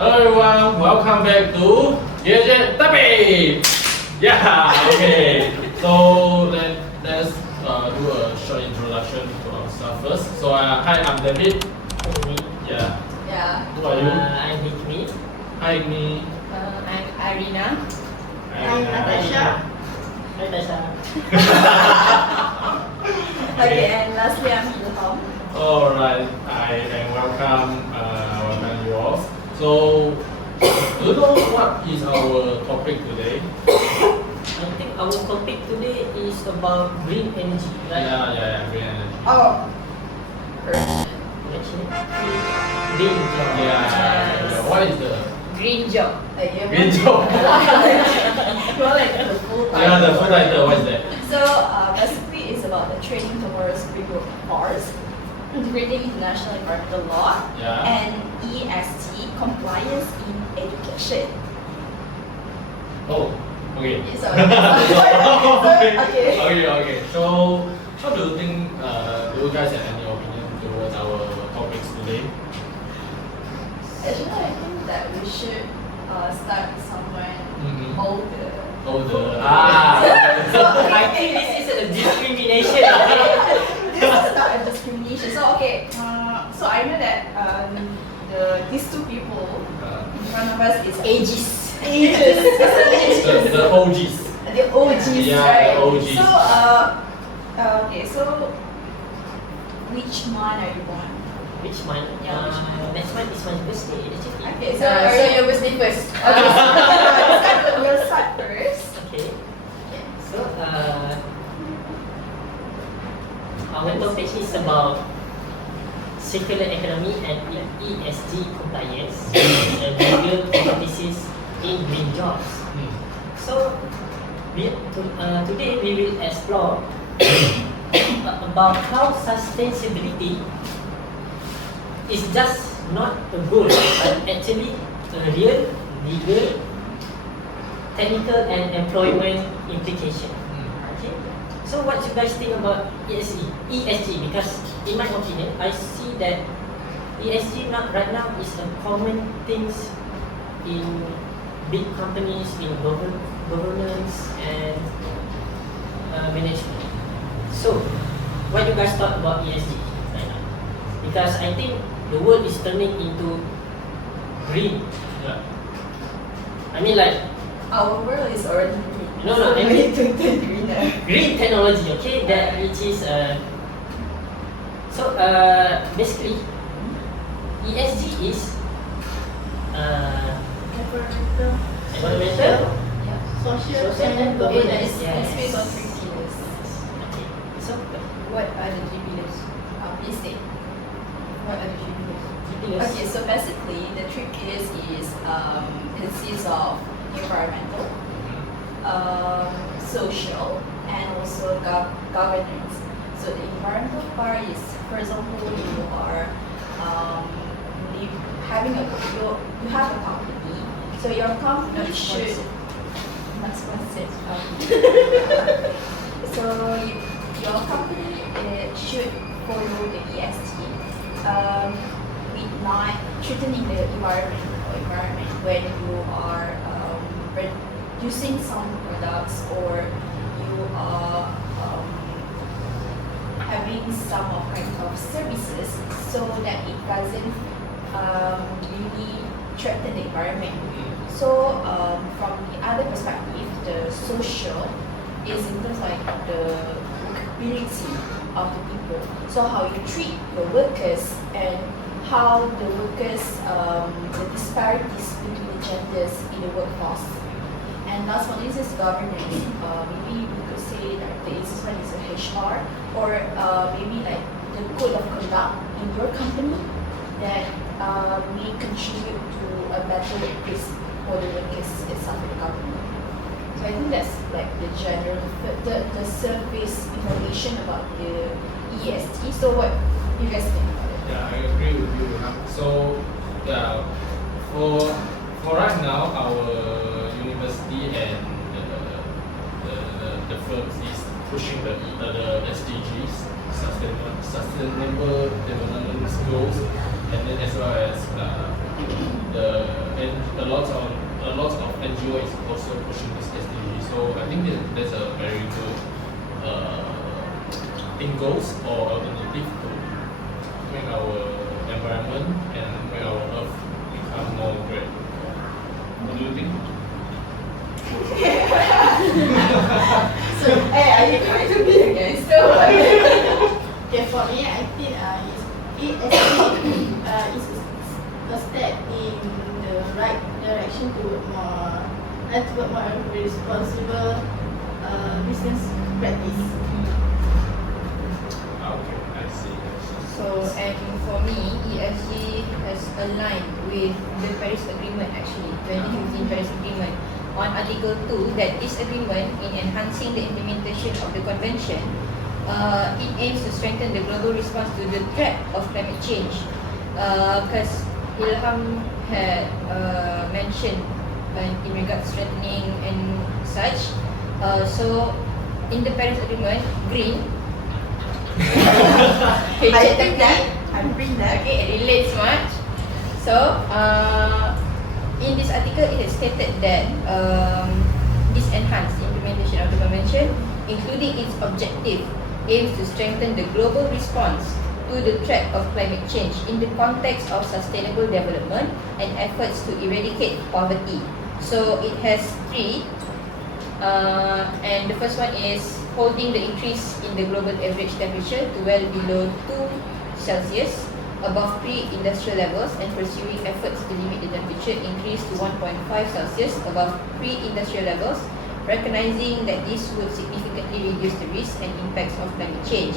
Hello everyone, welcome back to ESG Topic. Yeah, okay. So let's do a short introduction to ourselves first. So hi, I'm David. Me. Yeah. Yeah. Who are you? I'm Hikmi. Hi, me. I'm Irina. I'm Natasha. Hi Tasha. Okay, and lastly, I'm Ilham. Alright, I welcome you all. So, do you know what is our topic today? I think our topic today is about green energy, right? Yeah, green energy. Oh. Actually, green job. Yeah. What is the Green job. green job? Well, like the full title. Yeah, the full title. What is that? So basically, it's about the training towards green bars, integrating international environmental law, Yeah. and ESG compliance in education. Oh, okay. So, Okay. So, how do you think? Do you guys have any opinion towards our topics today? actually, I think that we should start somewhere Mhm. older. Older. I think this is a discrimination. This is not a discrimination. So okay, so I know that these two people in front of us is ages. The OGs. The OGs, Yeah, right? the OGs. So okay, so which month are you born? Which month? Yeah, which month? Next month is my birthday. Actually. Okay, so your birthday first. Okay, so we'll start first. Okay. So our topic is about circular economy and ESG compliance and legal competencies in green jobs. So today we will explore about how sustainability is just not a goal but actually a real legal, technical and employment implication. Okay. So what you guys think about ESG? Because in my opinion, I see that ESG right now is a common things in big companies, in governance and management. So, what you guys thought about ESG right now? Because I think the world is turning into green. Yeah. I mean like Our world is already green. No, So I we mean- need to turn greener. green technology, okay? That which is basically ESG is environmental, Social and governance. It's based on 3 pillars. Okay. So What are the 3 pillars? Please state. What are the 3 pillars? Okay, so basically the 3 pillars is consists of environmental, social, and also governance. So the environmental part is, for example, you are you have a company. So your company should not sponsored. So your company should follow the ESG, with not threatening the environment when you are using some products or you are having some kind of services so that it doesn't really threaten the environment. So from the other perspective, the social is in terms like the workability of the people. So how you treat your workers and how the workers, the disparities between the genders in the workforce. And last one is governance. Maybe we could say that the easiest one is a HR, or maybe like the code of conduct in your company that may contribute to a better workplace for the workers itself in the company. So I think that's like the general, the surface information about the ESG. So what you guys think about it? Yeah, I agree with you. So, yeah, for right now, our university and the firms is pushing the SDGs, sustainable development goals, and then as well as the and a lot of NGO is also pushing this SDG. So I think that's a very good goals or alternative to make our environment and make our earth become more great. What do you think? So, are you going to be against the one? Okay, for me, I think ESG is a step in the right direction toward more responsible business practice. Okay, I see. So, and for me, ESG has aligned with the Paris Agreement actually, 2015 Paris Agreement. On Article 2, that this agreement, in enhancing the implementation of the convention, it aims to strengthen the global response to the threat of climate change. Because Ilham had mentioned in regards to strengthening and such. So, in the Paris Agreement, green. I bring that. Okay, it relates much. So, in this article, it is stated that this enhanced implementation of the convention, including its objective, aims to strengthen the global response to the threat of climate change in the context of sustainable development and efforts to eradicate poverty. So it has three, and the first one is holding the increase in the global average temperature to well below 2 Celsius above pre-industrial levels and pursuing efforts to limit the temperature increase to 1.5 Celsius above pre-industrial levels, recognizing that this would significantly reduce the risks and impacts of climate change.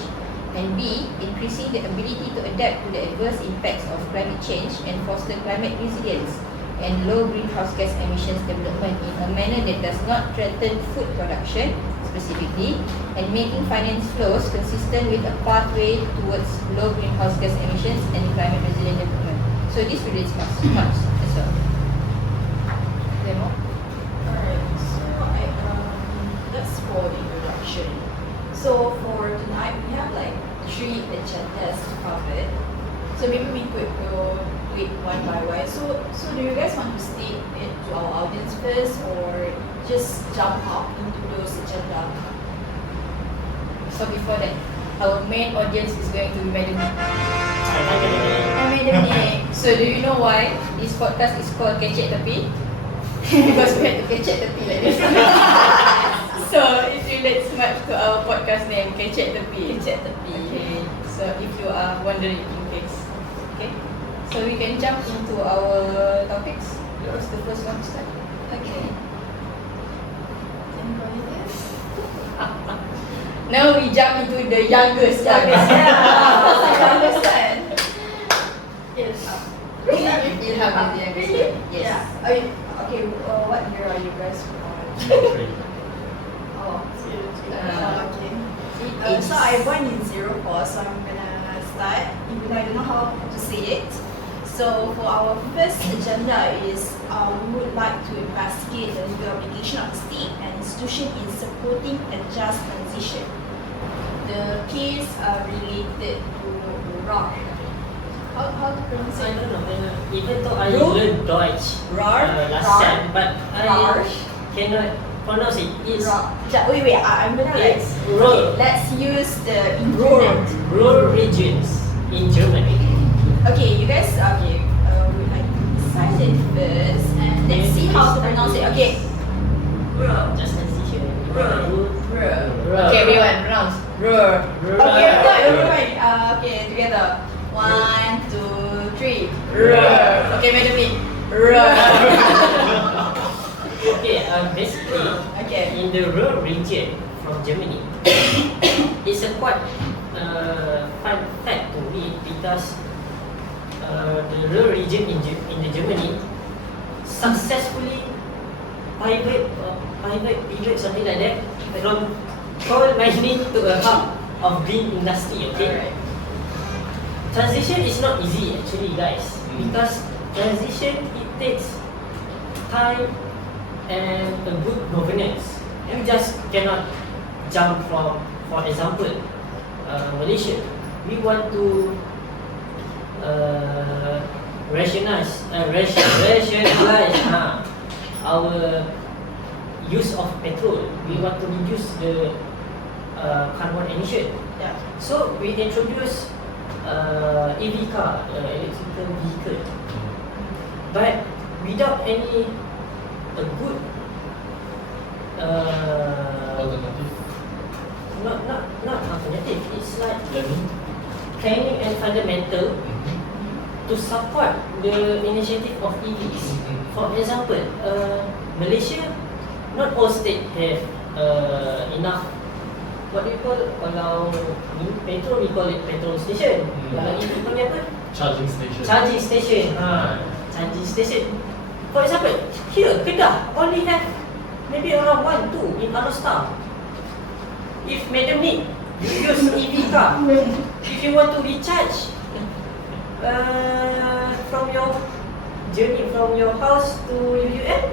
And B, increasing the ability to adapt to the adverse impacts of climate change and foster climate resilience and low greenhouse gas emissions development in a manner that does not threaten food production specifically, and making finance flows consistent with a pathway towards low greenhouse gas emissions and climate resilient development. So this relates much as well. Demo? Alright, so that's for the introduction. So for tonight, we have like 3 agendas to cover. So maybe we could go with one by one. So do you guys want to state it to our audience first, or just jump up into those agenda? So before that, our main audience is going to be Madam Nick. Madam Nick. So do you know why this podcast is called Kecek Tepi? Because we had to kecek tepi like this. So it relates much to our podcast name, Kecek Tepi. Kecek Tepi. Okay. So if you are wondering in case. Okay. So we can jump into our topics. What's the first one to start? Okay. Can you go with this? Now we jump into the youngest one. Youngest one. Yes. Ilham is the youngest one. Yes. Yeah. Okay. What year are you guys born? Oh, 03. Okay. So I born in 04, so I'm gonna start, even though I don't know how to say it. So for our first agenda is we would like to investigate the legal obligation of the state and institution in supporting a just transition. The case related to RAR. How to pronounce I it? don't know. Even though I Ru- learned Deutsch Rar? last time, but Rar? I cannot pronounce it. It's RAR. Wait, I'm gonna like. It's rural. Let's use the internet. Rural regions in Germany. Okay, you guys, okay, we like decided first, and let's see how to pronounce it. Okay. Just transition. Rural. Okay, everyone, pronounce. Roar. Okay, everyone. Okay, together. 1, 2, 3. Roar. Okay, Madam Nick. Roar. Okay, basically, Okay. in the rural region from Germany, it's a quite fun fact to read because the rural region in the Germany successfully pivot something like that from coal mining to a hub of green industry. Okay. Alright. Transition is not easy actually, guys, because transition it takes time and a good governance. You just cannot jump from, for example, Malaysia. We want to rationalize our use of petrol. We want to reduce the carbon emission. Yeah. So we introduce EV car, electrical vehicle, but without any good Alternative. not alternative. It's like Learning. planning and fundamental to support the initiative of EVs. For example, Malaysia, not all states have enough. What do you call, kalau petrol, we call it petrol station. Kalau EV panggil apa? Charging station. Charging station. Charging station. For example, here Kedah only have maybe around 1-2 in Arostar. If Madam need, you use EV car. If you want to recharge from your journey from your house to UUM,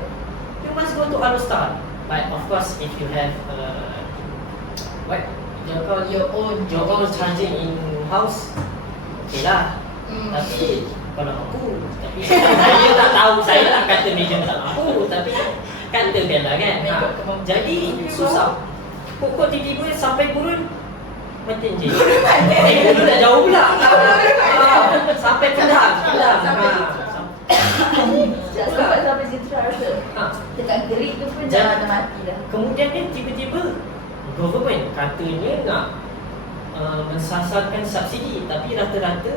you must go to Arostar. But of course, if you have what you call your own charging in house, okay lah. Tapi kalau aku, tapi saya tak tahu, saya tak kata Megan tak mampu, tapi katakanlah kan. Jadi susah. Pokok tiba-tiba sampai gurun macam je. Gurun dah jauh pula. Sampai Kedah. Sampai situ rasa. Dekat gerik tu pun dah mati dah. Kemudian ni tiba-tiba government katanya nak mensasarkan subsidi, tapi rata-rata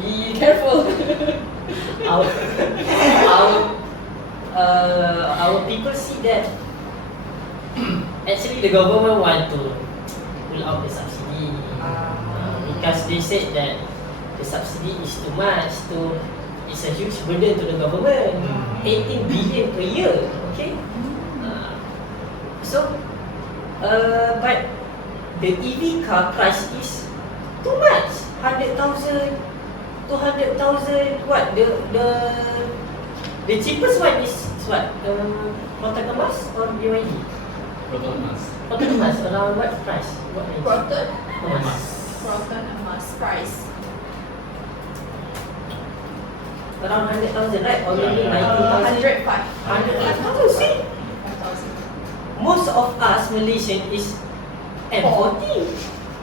Be careful. our people see that actually the government want to pull out the subsidy because they said that the subsidy is too much, it's a huge burden to the government. 18 billion per year, okay? But the EV car price is too much. 100,000, 200,000. What the cheapest one is what? Proton Mass or BYD? Proton Mass. Proton Mass around what price? What range? Proton Mass. Mass price. Around 100,000, right? Or maybe Yeah. 90,000. 100,000. See? 5,000. Most of us Malaysian is M40,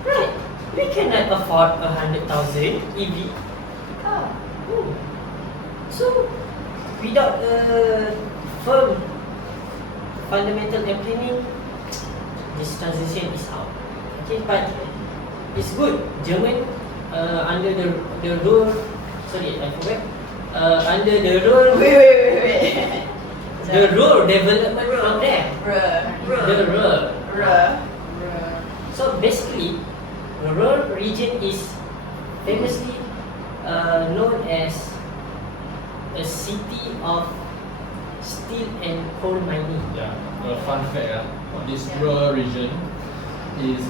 right? We cannot afford 100,000 EV. So without a firm fundamental and planning, this transition is out. Okay, but it's good. German under the rule, sorry, I forgot. Under the rule, Wait. the rural development program. The rural. So basically, the rural region is famously known as a city of steel and coal mining. Yeah, a fun fact this rural region is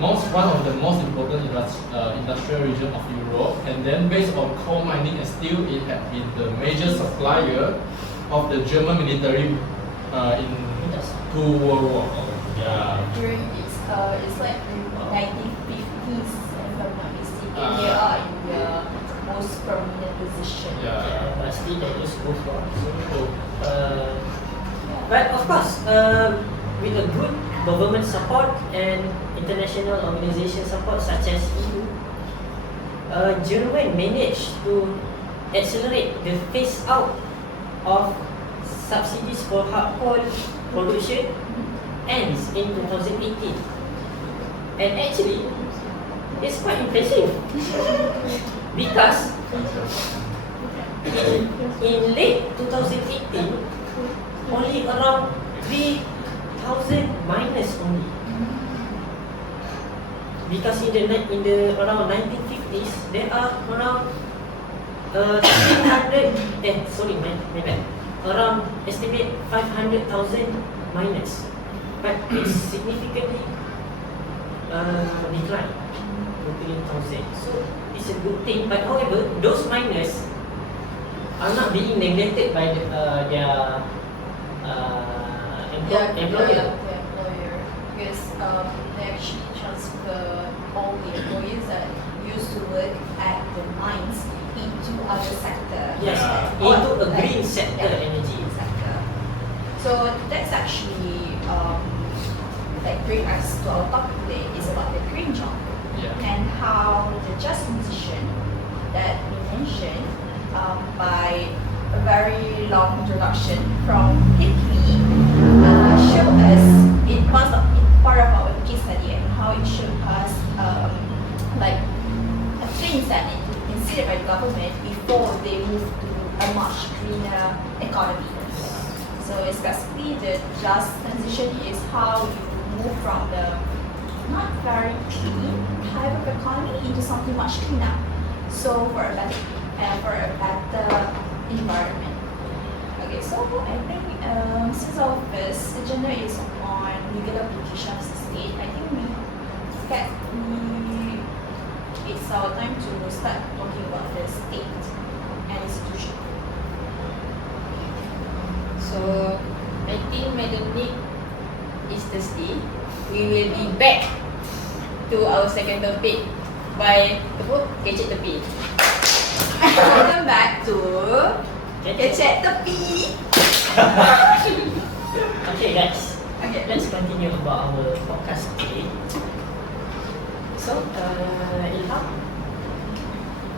one of the most important industrial region of Europe, and then based on coal mining and steel, it had been the major supplier of the German military in 2 World War. Yeah. During it's like the 1950s, if I'm not mistaken, they are in the most prominent position. Yeah. But still they just go for but of course, with a good government support and international organization support such as EU, Germany managed to accelerate the phase out of subsidies for hard coal production ends in 2018. And actually, it's quite impressive because in late 2018, only around 3,000 miners only. Because in the around 1950s, there are around 300. My bad. Around estimate 500,000 miners, but it's significantly declined to 3,000. So it's a good thing. But however, those miners are not being neglected by their employer. Because they actually transfer all the employees that used used to work at the mines into other sector. Yes, Yeah. into a green sector energy. sector. So that's actually like bring us to our topic today is about the green job Yeah. and how the just transition that we mentioned by a very long introduction from Hickley show us it was part of our case study and how it showed us like a things that need to be considered by the government before they move to a much greener economy. So it's basically the just transition is how you move from the not very clean type of economy into something much cleaner. So for a better environment. Okay, so I think since our first agenda is on legal application of the state, I think it's our time to start talking about the state and institution. So, I think Madam Nick is thirsty. We will be back to our second topic by kecek tepi. Welcome back to Kecek Tepi. Okay guys, Okay. let's continue about our podcast today. So, Ilham,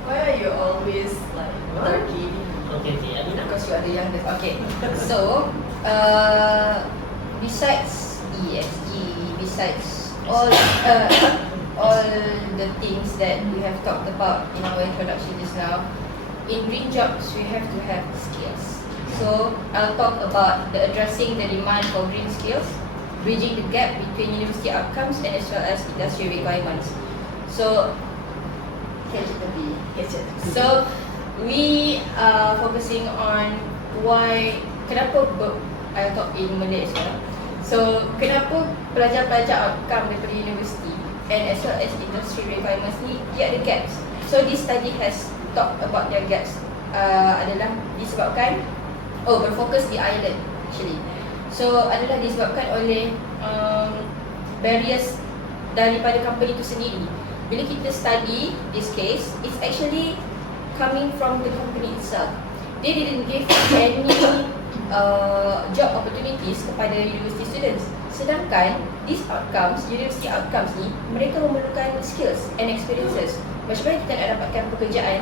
Why are you always like turkey? okay, Adina. Because you are the youngest. Okay. So, besides ESG, besides all the things that we have talked about in our introduction just now, in green jobs we have to have skills. So I'll talk about the addressing the demand for green skills, bridging the gap between university outcomes and as well as industry requirements. So, so we are focusing on kenapa I'll talk in Malay as well. So kenapa pelajar-pelajar outcome daripada universiti and as well as industry requirements ni dia ada gaps. So this study has talked about their gaps adalah disebabkan berfokus di Ireland actually. So adalah disebabkan oleh barriers daripada company itu sendiri. Bila kita study this case, it's actually coming from the company itself. They didn't give any job opportunities kepada university students. Sedangkan these outcomes, university outcomes ni, mereka memerlukan skills and experiences. Macam mana kita nak dapatkan pekerjaan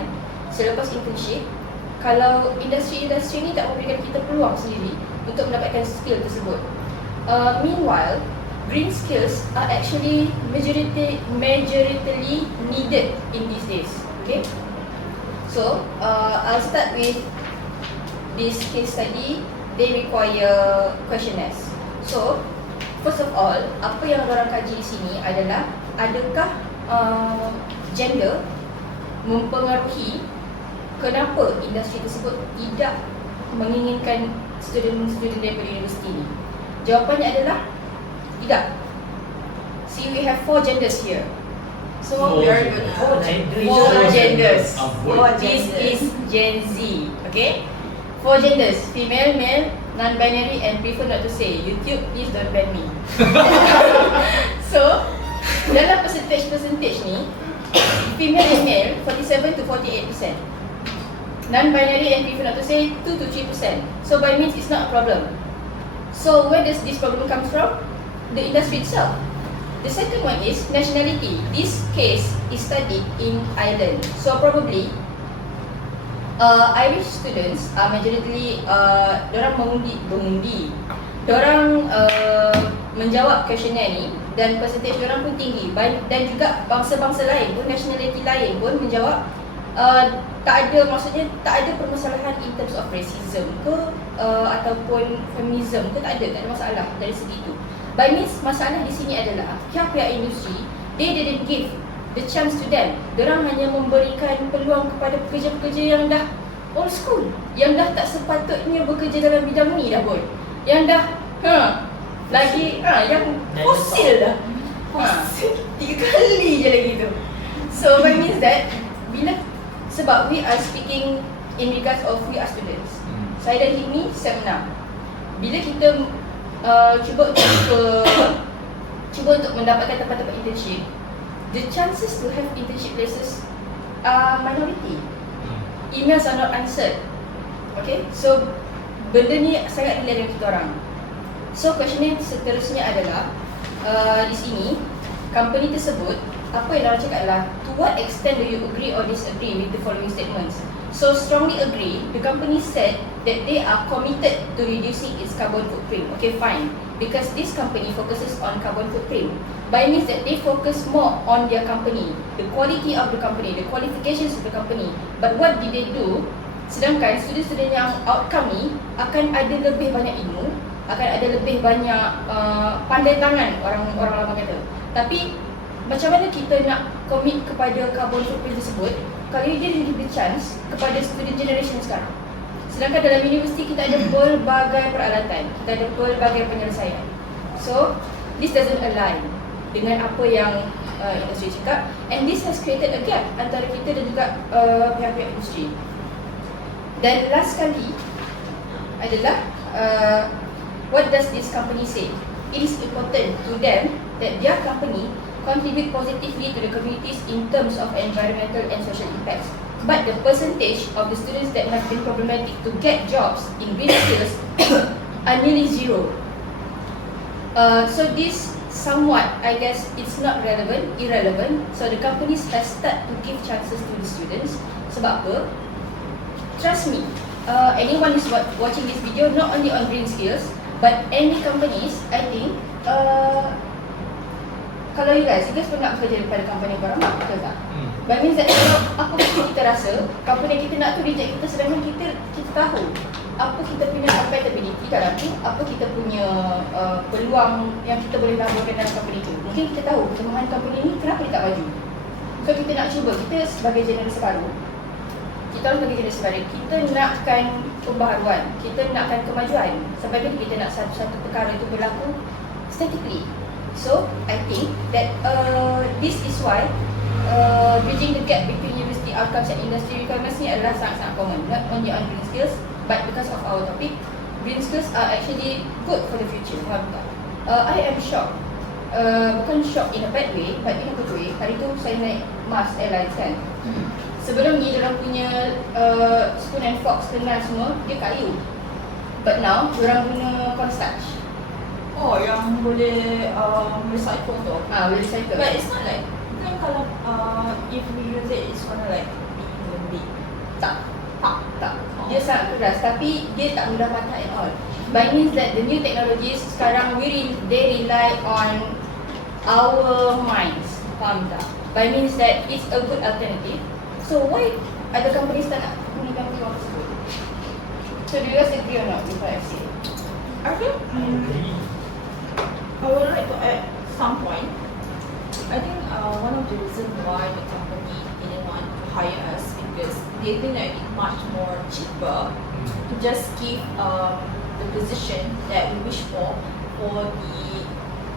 selepas internship kalau industri-industri ni tak memberikan kita peluang sendiri untuk mendapatkan skill tersebut. Meanwhile, green skills are actually majoritarily needed in these days. Okay? So, I'll start with this case study. They require questionnaires. So, first of all, apa yang orang kaji di sini adalah adakah gender mempengaruhi kenapa industri tersebut tidak menginginkan student-student daripada universiti ni. Jawapannya adalah tidak. See, we have 4 genders here. So we are gonna Oh, gender. 4 genders. Avoid. This is Gen Z. Okay? 4 genders, female, male, non-binary and prefer not to say. YouTube, please don't ban me. So, dalam percentage ni, female and male 47 to 48%. Non-binary and prefer not to say 2 to 3%. So by means it's not a problem. So where does this problem come from? The industry itself. The second one is nationality. This case is studied in Ireland. So probably Irish students are majority dorang mengundi. Dorang menjawab questionnaire ni dan percentage dorang pun tinggi. Dan juga bangsa-bangsa lain pun, nationality lain pun menjawab tak ada permasalahan in terms of racism ke ataupun feminism ke, tak ada masalah dari segi itu. By means masalah di sini adalah pihak-pihak industri, they didn't give the chance to them. Dorang hanya memberikan peluang kepada pekerja-pekerja yang dah old school, yang dah tak sepatutnya bekerja dalam bidang ni dah pun, yang dah yang fosil dah. Fosil 3 kali je lagi tu. So by means that sebab we are speaking in regards of we are students. Saya dan Hikmi SEM 6. Bila kita cuba untuk mendapatkan tempat-tempat internship, the chances to have internship places are minority. Emails are not answered. Okay, so benda ni sangat relate dengan kita orang. So question seterusnya adalah di sini company tersebut, apa yang orang cakap adalah, to what extent do you agree or disagree with the following statements? So strongly agree, the company said that they are committed to reducing its carbon footprint. Okay, fine, because this company focuses on carbon footprint. By means that they focus more on their company, the quality of the company, the qualifications of the company. But what did they do? Sedangkan student-student yang outcome ni akan ada lebih banyak ilmu, akan ada lebih banyak pandai tangan, orang lama kata. Tapi macam mana kita nak commit kepada carbon footprint tersebut kalau dia give the chance kepada student generation sekarang? Sedangkan dalam universiti kita ada pelbagai peralatan, kita ada pelbagai penyelesaian. So this doesn't align dengan apa yang industri cakap, and this has created a gap antara kita dan juga pihak-pihak industri. Dan last kali adalah what does this company say? It is important to them that their company contribute positively to the communities in terms of environmental and social impacts. But the percentage of the students that have been problematic to get jobs in green skills are nearly zero. So this somewhat, I guess, it's not irrelevant. So the companies have started to give chances to the students. Sebab apa? Trust me, anyone is watching this video, not only on green skills, but any companies, I think, kalau you guys pernah bekerja daripada company korang, betul tak? That means that apa kita rasa, company kita nak tu reject kita, sedangkan kita tahu apa kita punya compatibility dalam tu, apa kita punya peluang yang kita boleh laburkan dalam company tu. Mungkin kita tahu kelemahan company ni kenapa dia tak maju. So kita nak cuba, kita sebagai generasi baru, kita nakkan pembaharuan, kita nakkan kemajuan. Sampai bila kita nak satu perkara itu berlaku statically. So I think that this is why bridging the gap between university outcomes and industry requirements ni adalah sangat-sangat common. Not only on green skills, but because of our topic, green skills are actually good for the future. Faham tak? I am shocked. Bukan shocked in a bad way, but in a good way. Hari tu saya naik Mars Airlines kan. Sebelum ni diorang punya spoon and fork kenal semua, dia kayu. But now, diorang guna cornstarch. Oh, yang boleh recycle tu. Boleh recycle. But it's not like, kan kalau if we use it, it's gonna like be big. Tak. Dia sangat keras, tapi dia tak mudah patah at all. By means that the new technologies sekarang they rely on our minds. Faham tak? By means that it's a good alternative. So why other companies tak nak gunakan peluang tersebut? So do you guys agree or not with what I say? I think I would like to add some point. I think one of the reasons why the company didn't want to hire us because they think that it's much more cheaper to just give the position that we wish for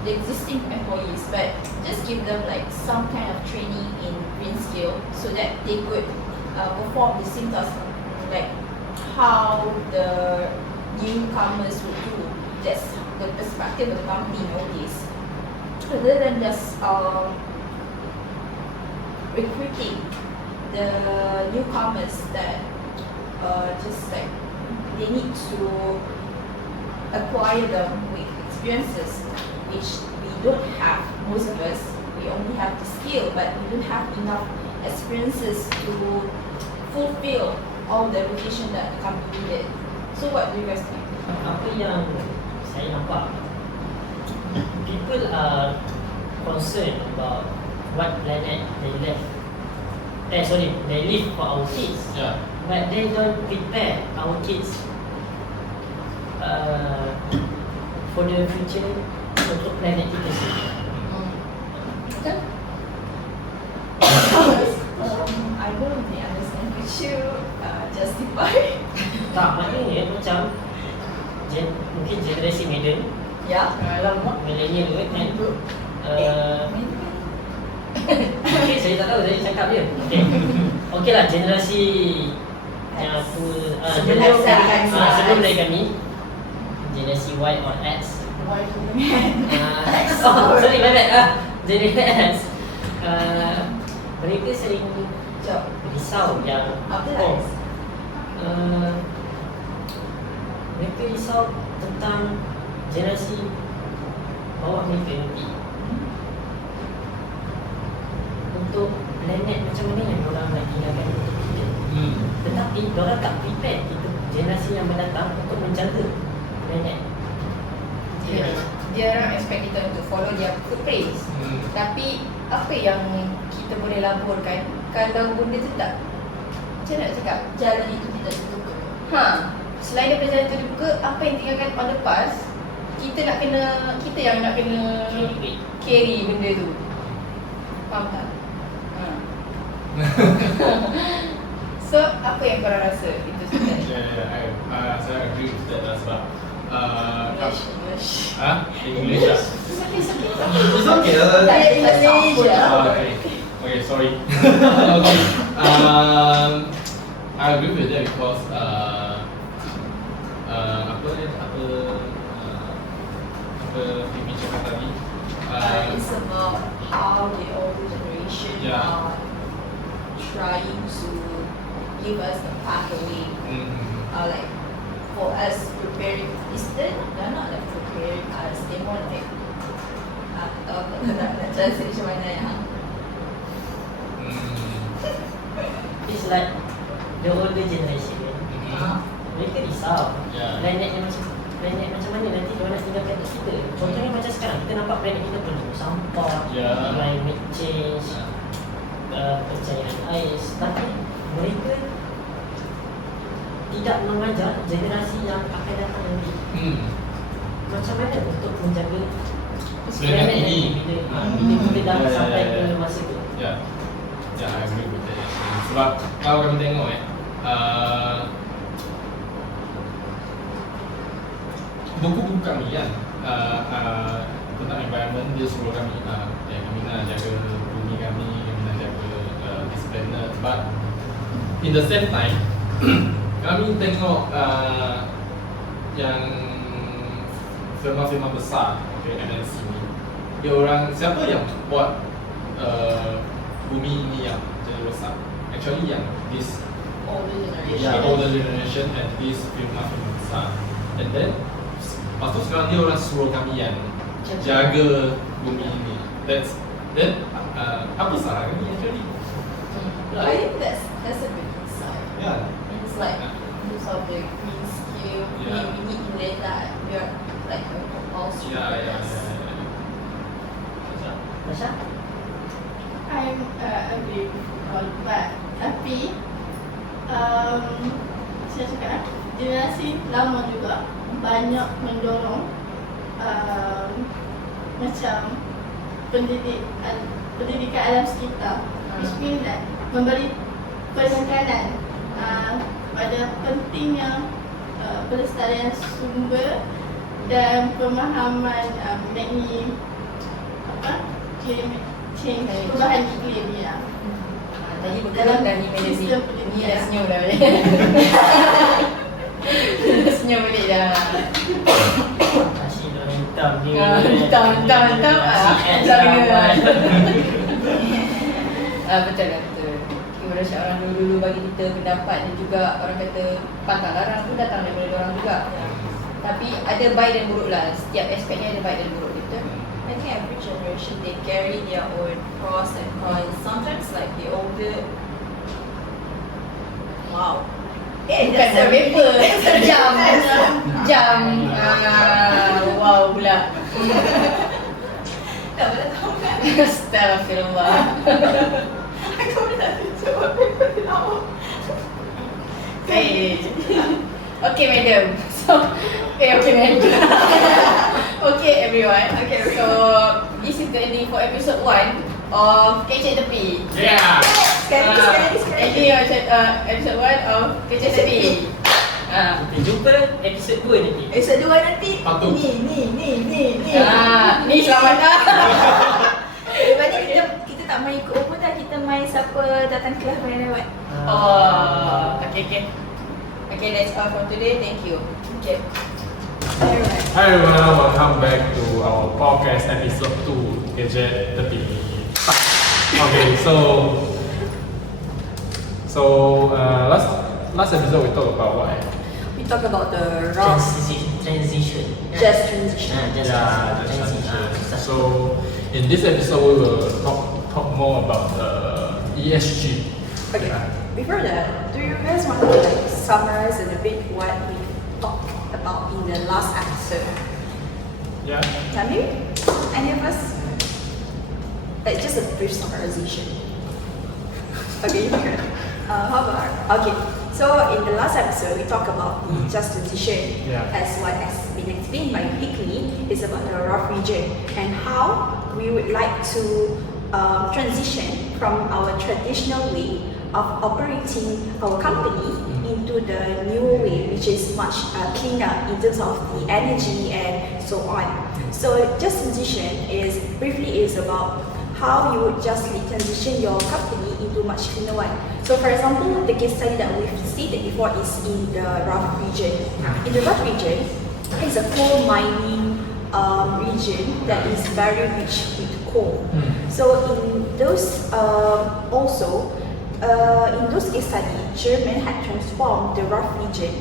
the existing employees, but just give them like some kind of training in green skill so that they could perform the same task like how the newcomers would do. That's the perspective of the company nowadays. Rather than just recruiting the newcomers that just like they need to acquire them with experiences which we don't have, most of us. We only have the skill but we don't have enough experiences to fulfill all the vocation that the company did. So what do you guys think? Apa yang saya nampak, people are concerned about what planet they live for our kids. Yeah. But they don't prepare our kids for the future untuk planet kita sendiri. Betul? I don't really understand. Could you justify? Tak, maknanya macam mungkin generasi middle, Yeah. millennial tu kan. Okay, saya tak tahu, saya cakap je. Okay lah, generasi yang tu sebelum dari kami, generasi Y or X. Sorry, my bad. Generasi X. Mereka sering Job. risau yang Apa lah? mereka risau tentang generasi bawah mereka nanti. Untuk planet macam mana yang orang nak tinggalkan untuk kita. Tetapi orang tak prepare kita generasi yang mendatang untuk menjaga planet. Dia orang expect kita untuk follow their footprints. Tapi apa yang kita boleh laburkan kalau benda tu tak, macam nak cakap, Jalan itu tidak tertutup. selain daripada jalan tu dibuka, apa yang tinggalkan on the past, kita yang nak kena carry benda tu. Faham tak? So apa yang korang rasa itu sebenarnya? Saya agree with that sebab English. English lah. It's okay. Malaysia. Okay, sorry. Okay. I agree with that because Bibi cakap tadi. It's about how the older generation are trying to give us the pathway. Like for us preparing, they're not like preparing us. They more like nak translate macam mana ya? It's like the older generation mereka risau planet macam mana nanti diorang nak tinggalkan untuk kita. Contohnya macam sekarang kita nampak planet kita penuh sampah, climate change, pencairan ais, tapi mereka tidak mengajar generasi yang akan datang nanti macam mana untuk menjaga planet ini bila kita dah sampai ke masa tu. I agree with that. Sebab kalau kami tengok buku-buku kami kan tentang environment, dia suruh kami kami nak jaga bumi kami nak jaga this planet, but in the same time kami tengok yang firma-firma besar, MNC ni, dia orang siapa yang buat bumi ini yang jadi rosak? Actually yang this older generation and this firma-firma besar. And then lepas tu sekarang dia orang suruh kami yang jaga bumi ini. Then apa salah kami actually? I think that's a big insight. It's like use of the green skill. We need to let that we are like a compulsory. Masya? I agree with all, but tapi saya cakap generasi lama juga banyak mendorong macam pendidikan alam sekitar, which means that memberi penekanan pada pentingnya pelestarian sumber dan pemahaman mengenai perubahan iklim ya. Tadi bergerak dah ni media ni dah senyum dah balik. Senyum balik dah. Kasih dah hitam dia. Hitam. Betul. Kita orang dulu bagi kita pendapat dan juga orang kata pantang larang tu datang daripada orang juga. Tapi ada baik dan buruk lah. Setiap aspeknya ada baik dan buruk gitu. I think every generation they carry their own pros and cons. Sometimes like the older, wow. Bukan wallpaper, jam. Wow pula. Tak boleh tahu kan? Astaghfirullah. Aku tak tunjuk wallpaper tu tahu. Okay madam. Okay madam. Okay everyone. So this is the ending for episode 1 of Kecek Tepi. Sekali. Ending of episode 1 of Kecek Tepi. Kita jumpa episod 2 nanti. Episode 2 nanti. Patuh. Ni. Ni selamat dah. Lepas ni kita tak main ikut open dah, kita main siapa datang kelas main lewat. Okay, that's all for today. Thank you. Okay. Hi everyone, welcome back to our podcast episode 2 Gadget Tepi. Okay, so So last episode we talked about what? We talk about the rock. Transition. Just transition. Just transition. So in this episode we will talk more about ESG. Okay. Before that, do you guys want to summarize in a bit what we talked about in the last episode? Yeah. Can you? Any of us? Just a brief summarization. Okay, how about? Okay, so in the last episode we talked about the just transition, as what has been explained by Hickley is about the rough region and how we would like to transition from our traditional way of operating our company into the new way, which is much cleaner in terms of the energy and so on. So just transition is about how you would justly transition your company into much cleaner one. So for example, the case study that we've stated before is in the rough region. In the rough region, it's a coal mining region that is very rich with coal. So in those in those case study, Germany had transformed the rough region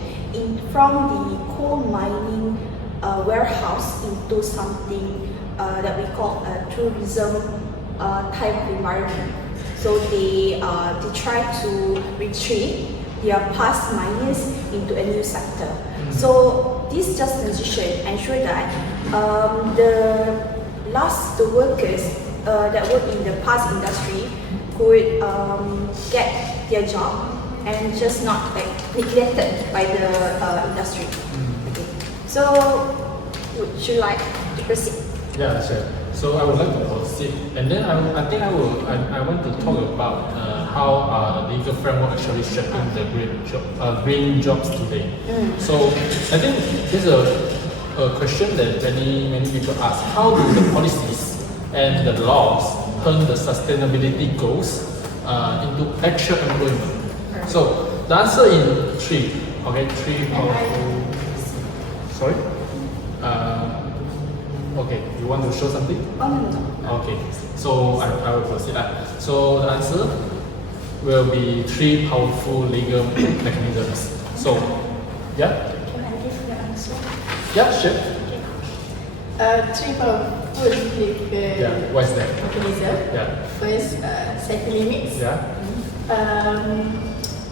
from the coal mining warehouse into something that we call a tourism type of environment. So they try to retrain their past miners into a new sector. So this just transition ensure that the workers that work in the past industry could get their job and just not neglected by the industry. Okay. So would you like to proceed? Yeah, sure. So I would like to proceed, and then I want to talk about how legal framework actually shaping the green jobs today. So I think this is a question that many people ask: how do the policies and the laws turn the sustainability goals into actual employment? So the answer in three powerful. Sorry. Okay, you want to show something? No. Okay, so I will proceed. So the answer will be three powerful legal mechanisms. So, yeah? Can I give the answer? Yeah, sure. Three powerful legal Yeah, what's that? mechanism. Yeah. First, setting limits. Yeah.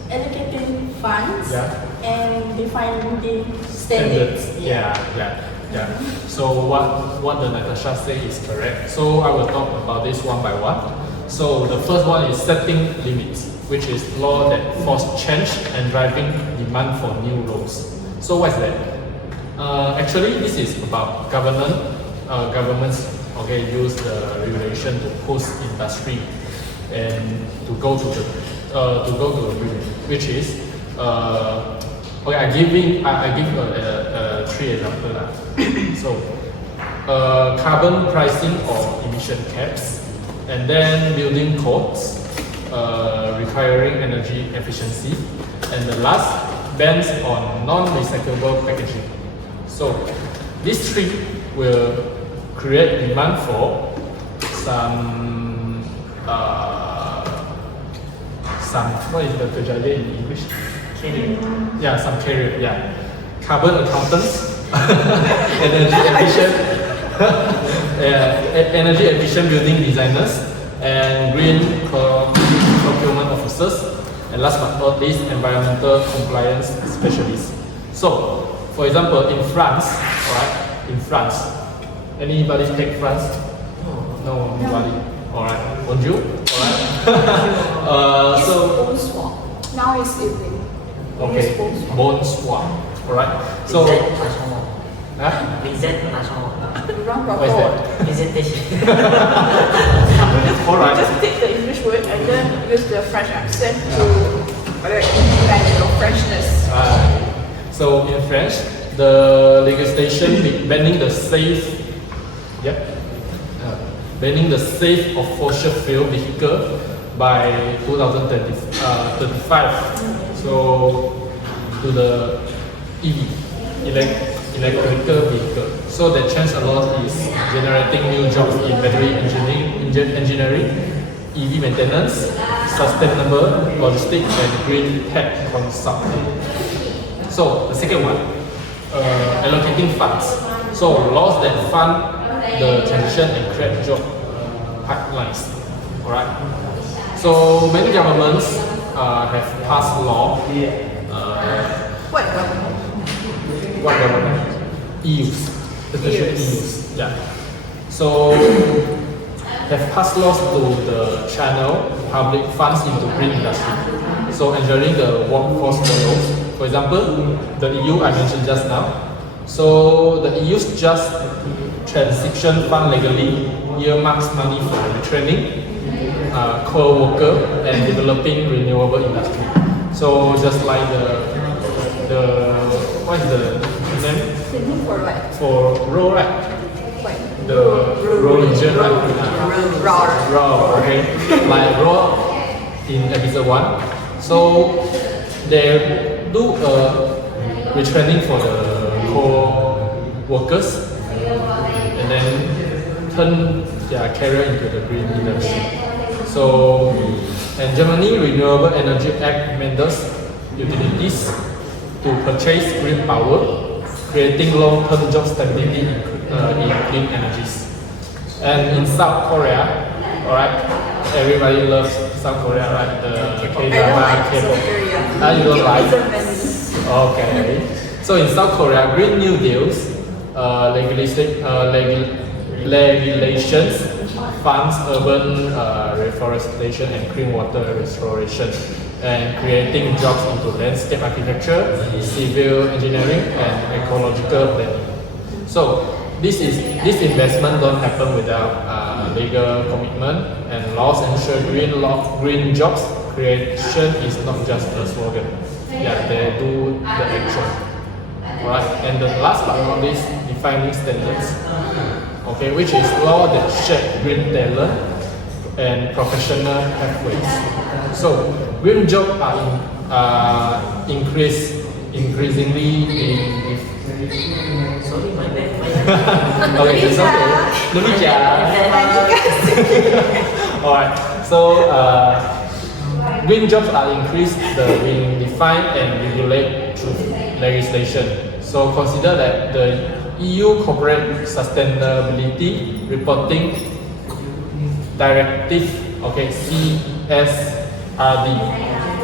Allocating funds. Yeah. And defining standards. Yeah. So what the Natasha say is correct. So I will talk about this one by one. So the first one is setting limits, which is law that force change and driving demand for new roles. So what's that? Actually, this is about governments use the regulation to push industry and to go to the green, which is I give three examples. So carbon pricing or emission caps, and then building codes requiring energy efficiency, and the last bans on non-recyclable packaging. So these three will create demand for some what is the career in English? Career. Yeah, some career. Yeah, carbon accountants, energy efficient, energy efficient building designers, and green procurement officers, and last but not least, environmental compliance specialists. So, for example, in France, alright, in France, anybody take France? No, nobody. Alright, bonjour. Alright. So. Bonsoir. Now it's evening. Okay, bonsoir. Alright. So. Huh? Wrong What is that? Presentation. Alright. Just take the English word and then use the French accent to add your Frenchness. So in French, the legislation banning the sale of fossil fuel vehicle by 2035. So to the electrical vehicle. So the chance a lot is generating new jobs in battery engineering, EV maintenance, sustainable logistics, and green tech consulting. So the second one, allocating funds. So laws that fund the transition and create job pipelines. Alright. So many governments have passed law. What government? What government? EUs, especially EUs. Yeah. So have passed laws to the channel public funds into green industry. So ensuring the workforce growth. For example, the EU I mentioned just now. So the EU's just transition fund legally earmarks money for retraining co-worker and developing renewable industry. So just like the what is the name? For what? For raw, right? What? The raw region, right? Raw, okay. Like raw in episode 1. So they do retraining for the co-workers and then turn their career into the green industry. So, and Germany Renewable Energy Act mandates utilities to purchase green power, creating long-term job stability in clean energies. And in South Korea, alright, everybody loves South Korea, right? The K-drama, K-pop. You don't like? Okay. So in South Korea, Green New Deals, regulations funds urban reforestation and clean water restoration, and creating jobs into landscape architecture, civil engineering, and ecological planning. So this investment don't happen without legal commitment, and laws ensure green jobs creation is not just a slogan. Yeah, they do the action. Alright, and the last but not least, defining standards. Okay, which is law that shape green talent and professional pathways. So green jobs are increasingly being. Sorry, my bad. Okay, it's okay. Alright, so green jobs are being defined and regulated through legislation. So consider that the EU Corporate Sustainability Reporting Directive, okay, CSRD,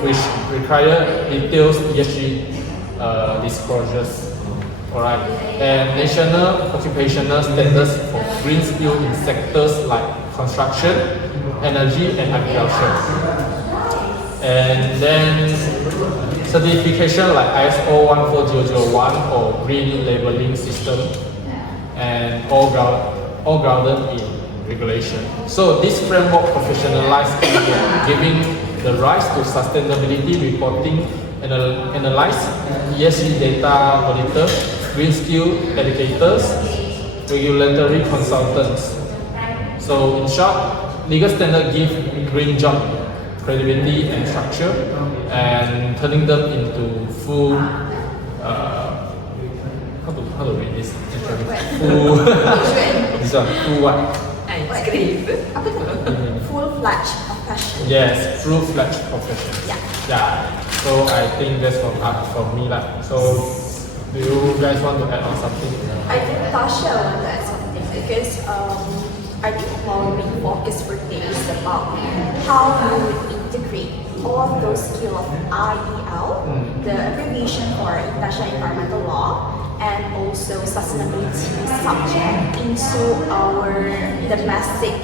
which require detailed ESG disclosures. Alright, and national occupational standards for green skill in sectors like construction, energy, and agriculture. And then certification like ISO 14001 or green labeling system, and all grounded in regulation. So this framework professionalized giving the rise to sustainability reporting, analyze ESG data auditors, green skill educators, regulatory consultants. So in short, legal standard give green job credibility and structure, and turning them into full how to read this actually? Full this one, full what? Full-fledged profession. Yes, full-fledged profession. Yeah. So I think that's from me lah. So do you guys want to add on something? I think Tasha want to add something because I think our main focus for today is about how we would integrate all of those skills of IEL, the abbreviation for International Environmental Law, and also sustainability subject into our domestic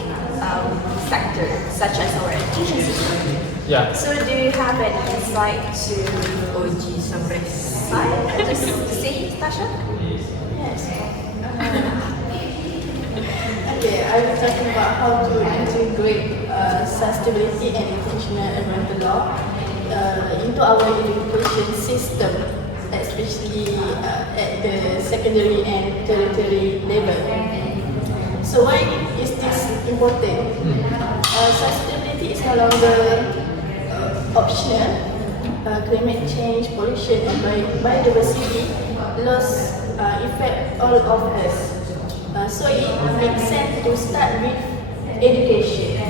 sector, such as our education system. Yeah. So do you have any insight to OG side to say, Tasha? Yes. Okay, I was talking about how to integrate sustainability and international environmental law into our education system, especially at the secondary and tertiary level. So why is this important? Sustainability is no longer optional. Climate change, pollution, and biodiversity loss affect all of us. So it makes sense to start with education.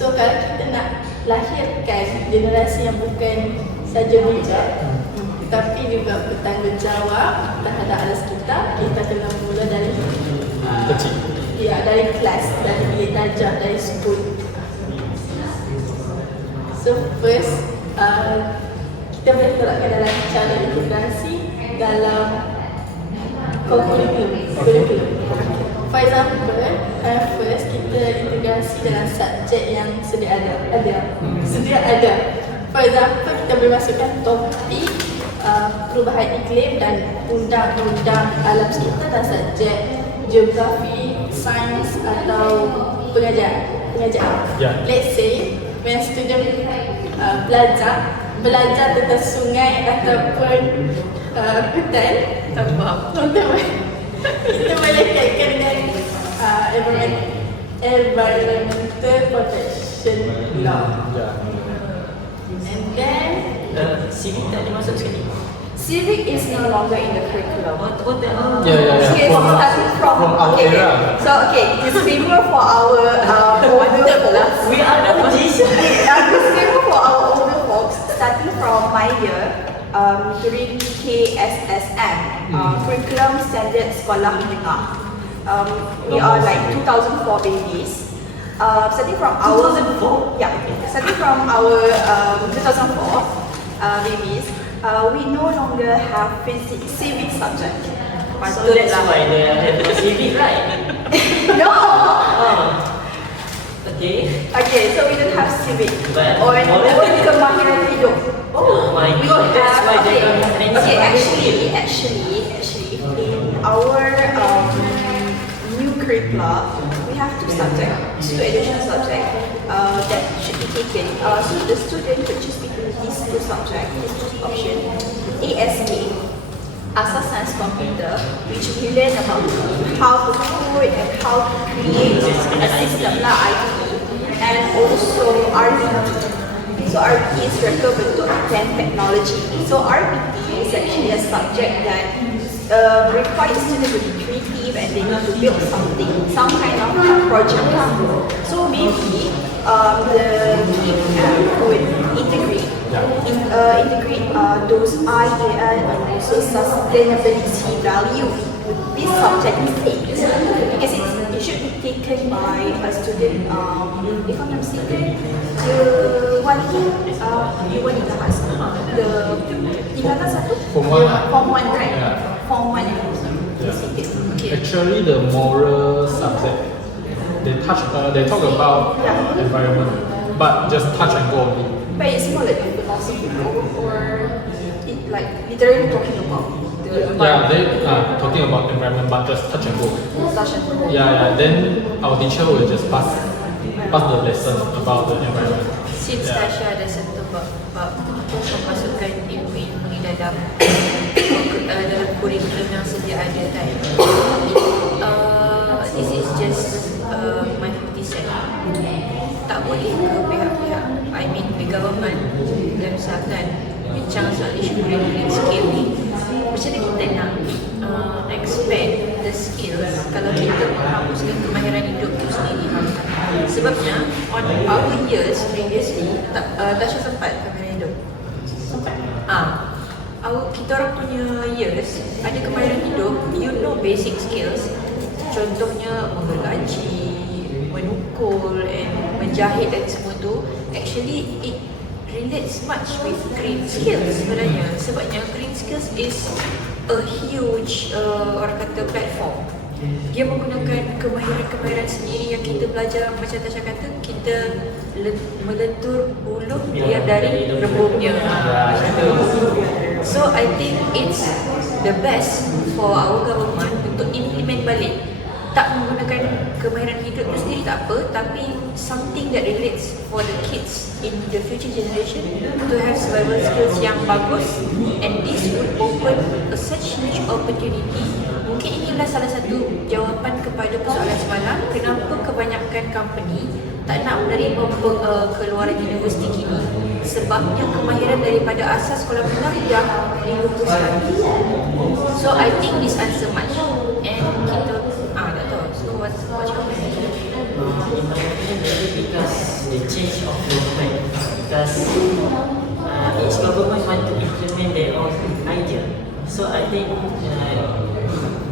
So kalau kita nak lahirkan generasi yang bukan saja bijak, tapi juga bertanggungjawab terhadap alam sekitar, kita kena mula dari Kecil. ya, dari kelas, dari bilik darjah, dari school. So first, kita boleh terapkan dalam cara integrasi dalam kurikulum. For example, first kita integrasi dalam subjek yang sedia ada. For example, kita boleh masukkan topik perubahan iklim dan undang-undang alam sekitar dalam subjek geografi, sains atau pengajaran. Yeah. Let's say when student belajar tentang sungai ataupun hutan, kita boleh kaitkan dengan environmental protection law. And then Civic tak dimasuk sekali. Civic is no longer in the curriculum. Yeah. Okay, so starting from our okay. era. So disclaimer for our older folks. We are the position. Disclaimer for our older folks. Starting from my year, during KSSM, curriculum standard sekolah menengah. We are like 2004 babies. Starting from our 2004? Yeah, starting from our 2004 babies, we no longer have civic subject. So that's why they have the civic, right? No. Okay, so we don't have civic. But Or moral- kemahiran hidup. Oh my We god, that's why they don't have any actually, in our new curricula, we have two additional subjects that should be taken. So the student could choose between these two subjects, these two options. ESG, Asas Science Computer, which we learn about how to code and how to create a system IT, and also RPT. So RPT is Reka Bentuk dan Technology. So RPT is actually a subject that requires students to be creative and they need to build something, some kind of project. So maybe the team would integrate those ideas and also sustainability value into this subject because it should be taken by a student. If I'm not mistaken, Form 1, right? Yeah. Form 1 Yeah. Actually, the moral subject they talk about environment, but just touch and go only. But it's more like philosophical or it like literally talking about the Yeah, environment. they are talking about environment, but just touch and go. Touch and go. Yeah. Then our teacher will just pass the lesson about the environment. Since Yeah. Tasha ada sentuh bab memasukkan ilmu-ilmu ni dalam kurikulum yang sedia ada kan. This is just my 50 cent. Tak boleh ke pihak-pihak, I mean the government dan misalkan bincang soal isu green skill ni, macam mana kita nak expand the skills kalau kita menghapuskan kemahiran hidup tu sendiri. Sebabnya on our years previously Tasha sempat kemahiran hidup. Kita orang punya years ada kemahiran hidup, you know basic skills, contohnya menggaji, menukul and menjahit dan semua tu. Actually it relates much with green skills sebenarnya, sebabnya green skills is a huge orang kata platform. Dia menggunakan kemahiran-kemahiran sendiri yang kita belajar, macam Tasha kata, kita meletur buluh biar dari rembubnya. So I think it's the best for our government untuk implement balik. Tak menggunakan kemahiran hidup tu sendiri tak apa, tapi something that relates for the kids in the future generation to have survival skills yang bagus, and this would open a such huge opportunity. Mungkin inilah salah satu jawapan kepada persoalan semalam, kenapa kebanyakan company tak nak menerima keluaran universiti kini. Sebabnya kemahiran daripada asas sekolah menengah dah dilupuskan. So I think this answer much, and kita tak tahu. So what's your opinion? In my opinion, maybe because the change of government, because each government want to implement their own idea. So I think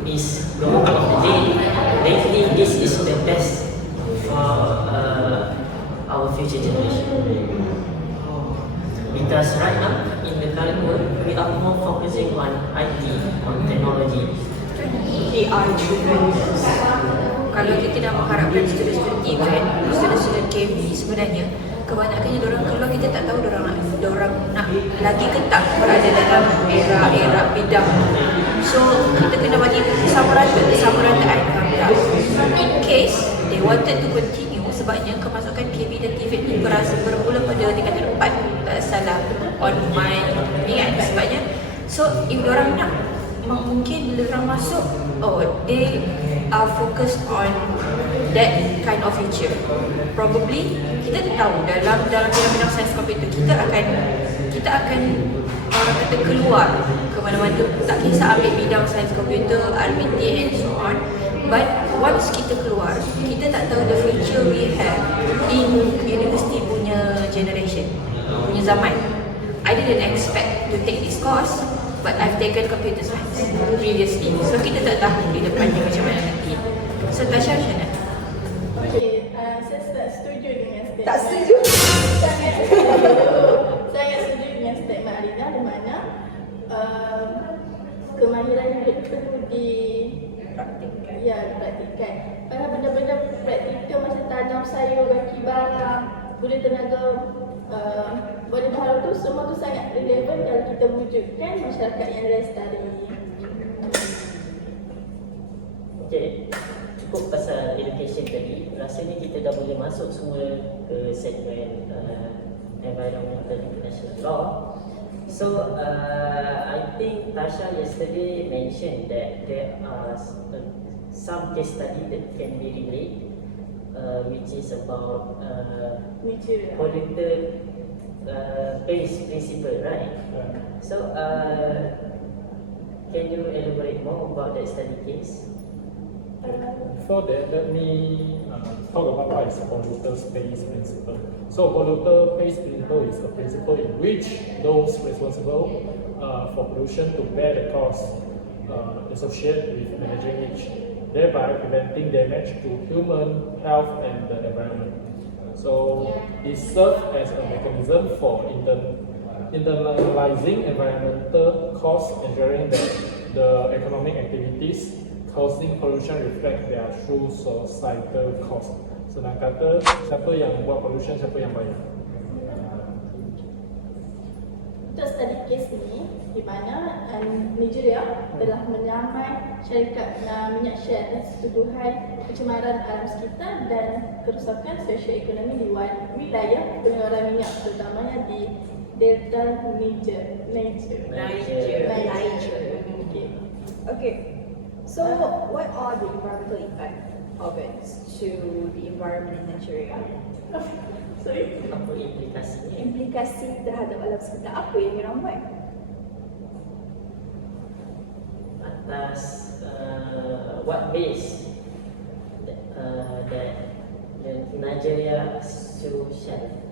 this government of the day, they think this is the best for our future generation. Because right now in the current world, we are more focusing on IT, on technology. AI driven. Kalau kita dah mengharapkan student-student event, student-student KV sebenarnya kebanyakannya diorang keluar, kita tak tahu diorang nak lagi ke tak berada dalam era bidang. So kita kena bagi kesamarataan in case they wanted to continue, sebabnya kemasukan KV dan TVET ni bermula pada tingkatan 4 tak salah on my ni kan, sebabnya so if diorang nak mungkin bila diorang masuk, they are focused on that kind of future. Probably kita tak tahu dalam bidang sains komputer kita akan orang kata keluar ke mana-mana, tak kisah ambil bidang sains komputer, RMIT and so on. But once kita keluar, kita tak tahu the future we have in university punya generation, punya zaman. I didn't expect to take this course, but I've taken computer science previously. So kita tak tahu di depannya macam mana nanti. So Tasha macam mana? Okay, saya tak setuju dengan statement. Tak setuju? Sangat setuju dengan statement Alina, di mana kemahiran hidup perlu dipraktikkan. Kalau benda-benda praktikal macam tanam sayur, baki barang, guna tenaga, benda hal tu semua tu sangat relevan kalau kita wujudkan masyarakat yang lestari. Okay, cukup pasal education tadi. Rasanya kita dah boleh masuk semula ke segmen environmental international law. So I think Tasha yesterday mentioned that there are some case study that can be related, which is about polluter based principle, right? So can you elaborate more about that study case? Before that, let me talk about what is polluter-based principle. So, polluter-based principle is a principle in which those responsible for pollution to bear the cost associated with managing it, thereby preventing damage to human health and the environment. So, it serves as a mechanism for internalizing environmental costs, ensuring that the economic activities causing pollution reflect their true societal cost. Senang kata, siapa yang buat pollution, siapa yang bayar. Untuk study case ni, di mana Nigeria telah menyamai syarikat minyak shell dan setuduhan pencemaran alam sekitar dan kerusakan sosioekonomi di wilayah pengeluaran minyak, terutamanya di Delta Niger. Okay. So, what are the environmental impact of it to the environment in Nigeria? Sorry. Apa implikasinya? Implikasi terhadap alam sekitar apa yang diorang buat? Atas what base that the Nigeria social.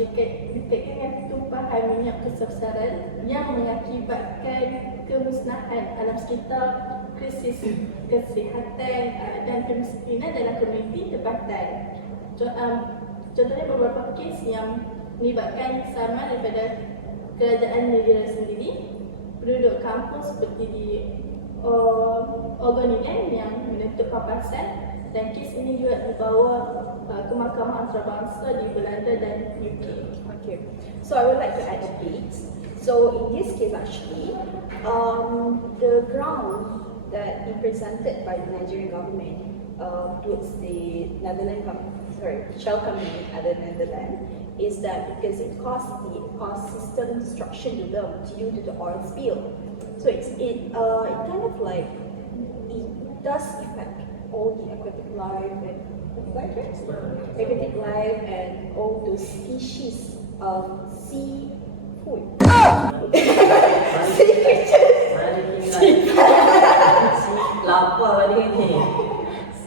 Dikaitkan dengan tumpahan minyak besar-besaran yang mengakibatkan kemusnahan alam sekitar, krisis kesihatan dan kemiskinan dalam komuniti tempatan. Contohnya beberapa kes yang melibatkan sama daripada kerajaan negara sendiri, penduduk kampung seperti di Ogonian yang menuntut papasan, dan kes ini juga dibawa ke mahkamah antarabangsa di Belanda dan UK. Okay, so I would like to add a bit. So in this case actually, the ground that is presented by the Nigerian government towards the Shell company at the Netherlands is that because it caused the ecosystem destruction to them due to the oil spill. So it kind of like it does affect all the aquatic life and all those species of seafood. Lapar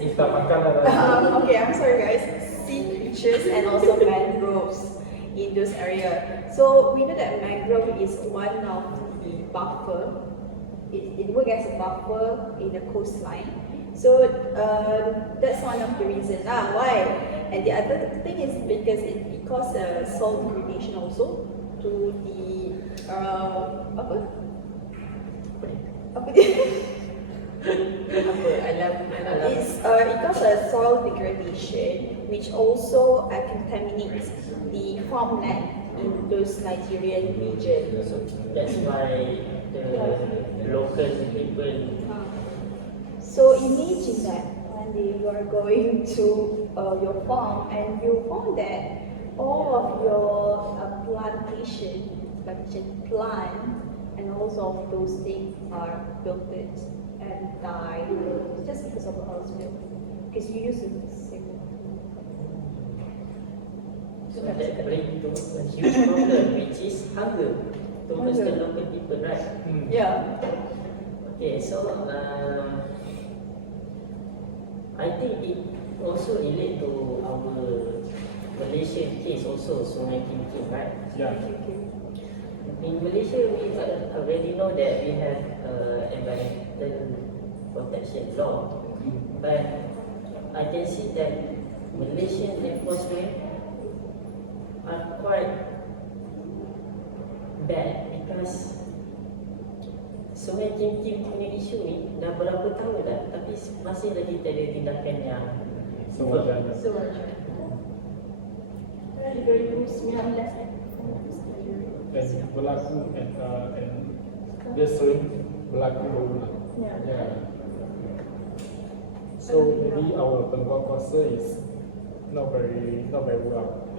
Kita makan lah. Okay, I'm sorry guys. Sea creatures and also mangroves in those areas. So we know that mangrove is one of the buffer. It works as a buffer in the coastline. So that's one of the reasons. Why? And the other thing is because it causes soil degradation also to the it causes soil degradation, which also contaminates the farmland in those Nigerian regions. So that's why the local people. So imagine that one day you are going to your farm and you found that all of your plantation plant and also of those things are wilted and died just because of the oil spill. Because you use it same. So that brings to a huge problem, which is hunger towards the local people, right? Yeah. Okay, so I think it also relate to our Malaysian case also, Sungai Kim, right? Yeah. In Malaysia, we already know that we have environmental protection law, but I can see that Malaysian enforcement are quite bad because Sungai Kim punya isu ni dah berapa tahun dah, tapi masih lagi tak ada tindakan yang Sewajarnya. Dan berlaku dia sering berlaku berulang. Yeah. So maybe our penguat kuasa is not very well.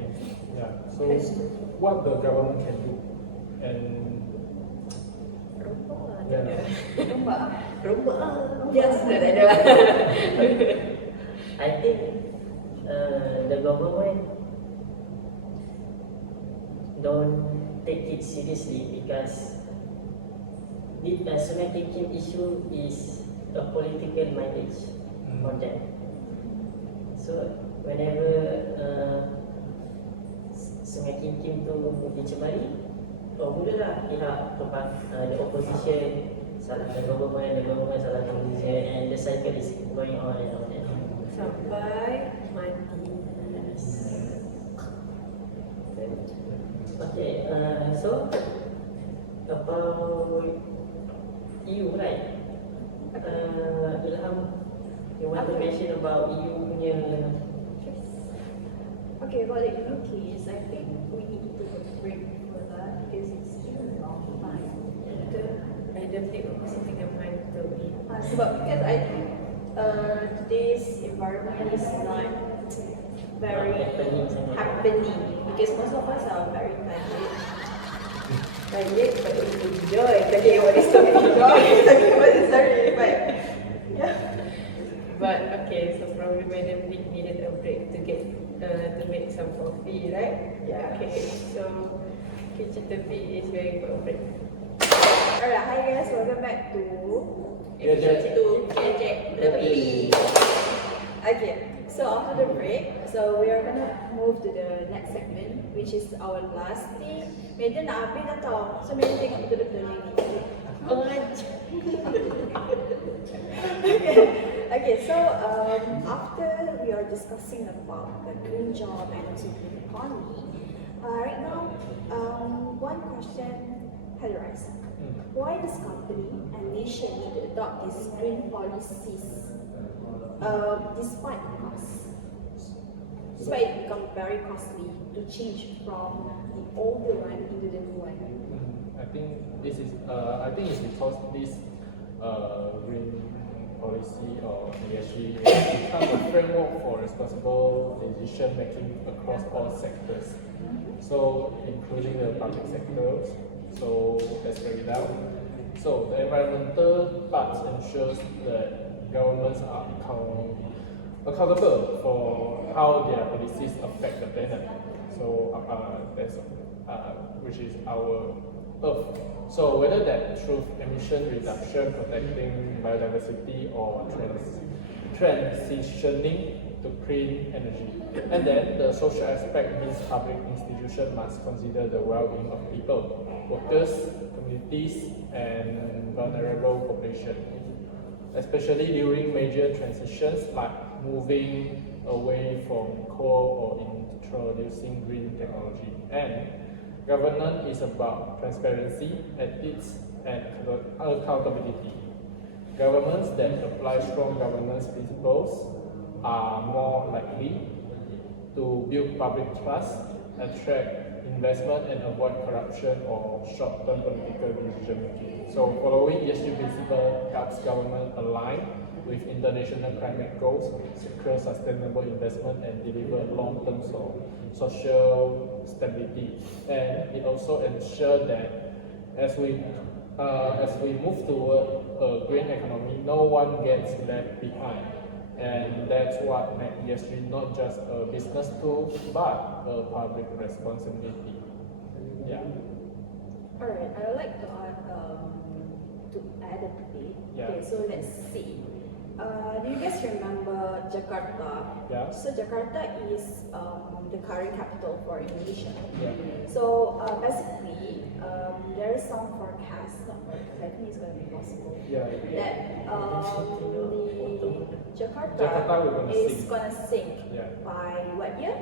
Yeah. So what the government can do and I think the government don't take it seriously because the Sungai Kim issue is a political mileage for them. So whenever Sungai Kim tu dicemari, mulalah pihak the opposition salahkan government, the government salahkan opposition, and the cycle is going on and on and on. Sampai mati. Okay, so about EU, right? Ilham, you want to mention about EU punya? Okay, about the EU case, I think we need to take a break for that because it's been a long time. I don't think we're sitting a mind to be. Sebab because I think today's environment is not very happening because most of us are very tired but we enjoy. Okay, what is talking about? Sorry, but yeah. But okay, so probably Madam Nick needed a break to get to make some coffee, right? Yeah. Okay, so Kitchen Tepi is going for a break. Alright, hi guys, welcome back to Gadget Tepi. Okay, so after the break, so we are gonna move to the next segment, which is our last thing. Medan nak habis dah tau, so Medan tengok betul-betul ni. Okay, so after we are discussing about the green job and also green economy, right now, one question has arisen. Why does company and nation need to adopt these green policies despite it become very costly to change from the older one into the new one? I think it's because this green policy or ESG becomes a framework for responsible decision making across all sectors. So including the public sector. So let's break it down. So the environmental part ensures that governments are accountable for how their policies affect the planet. So that's which is our Earth. So whether that through emission reduction, protecting biodiversity, or transitioning to clean energy. And then the social aspect means public institutions must consider the well-being of people, workers, communities, and vulnerable population, especially during major transitions like moving away from coal or introducing green technology. And governance is about transparency, ethics, and accountability. Governments that apply strong governance principles are more likely to build public trust, attract investment, and avoid corruption or short-term political decision making. So following ESG principle helps government align with international climate goals, secure sustainable investment, and deliver long-term social stability. And it also ensures that as we move toward a green economy, no one gets left behind. And that's what makes ESG not just a business tool, but a public responsibility. Yeah. Alright, I would like to add a bit. Yeah. Okay, so let's see. Do you guys remember Jakarta? Yeah. So Jakarta is the current capital for Indonesia. Yeah. So basically, there is some forecast, not forecast, I think it's going to be possible, Yeah. that the Jakarta Jakarta will gonna is sink. going to sink Yeah. by what year?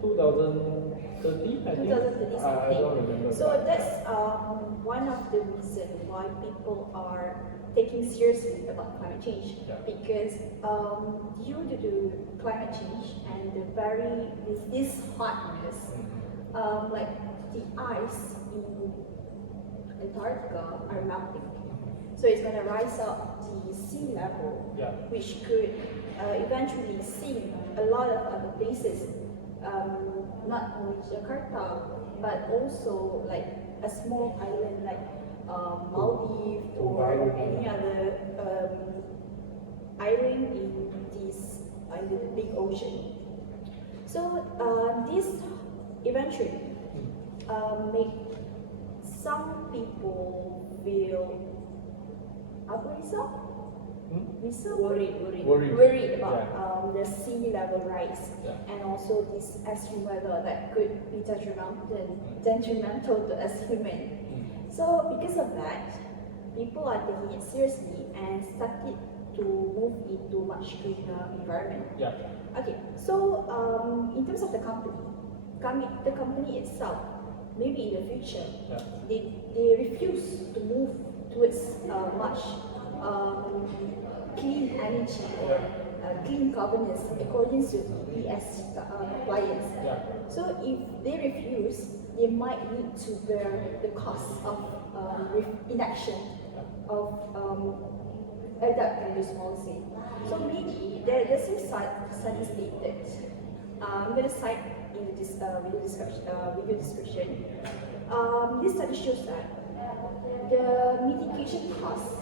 2030, I think. 2030 I something. don't remember. So that's one of the reasons why people are taking seriously about climate change, Yeah. because due to the climate change and this hotness, like the ice in Antarctica are melting, so it's gonna rise up the sea level, Yeah. which could eventually sink a lot of other places, not only Jakarta, but also like a small island like Maldives or any other island in the big ocean. So this eventually make some people feel worried about the sea level rise, and also this extreme weather that could be detrimental to us human. So because of that, people are taking it seriously and started to move into much greener environment. Yeah. Okay, so in terms of the company itself, maybe in the future, they refuse to move towards much clean energy or clean governance according to ESG compliance. Yeah. So if they refuse, they might need to bear the cost of inaction of adopting this policy. So maybe there's some study stated. I'm going to cite in this video description. This study shows that the mitigation cost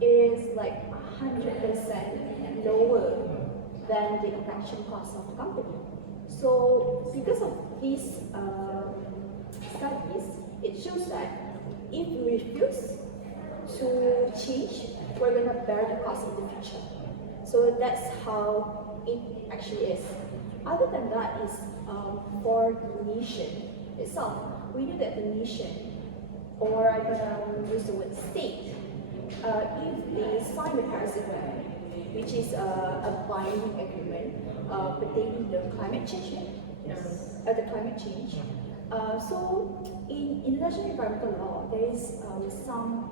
is like 100% lower than the inaction cost of the company. So because of these studies, it shows that if we refuse to change, we're going to bear the cost in the future. So that's how it actually is. Other than that is for the nation itself. We know that the nation, or I'm going to use the word state, if they sign the Paris Agreement, which is a binding agreement pertaining to climate change, the climate change. So in international environmental law, there is some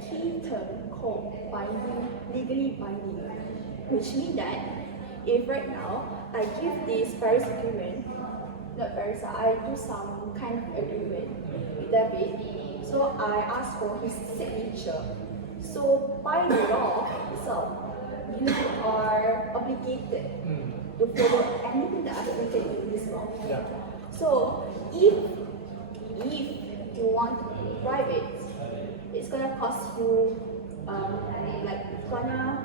key term called legally binding, which means that if right now I give this Paris Agreement, I do some kind of agreement with David, so I ask for his signature. So by the law itself, you are obligated to follow anything that is written in this law. Yeah. So if you want to drive it, it's gonna cost you it's gonna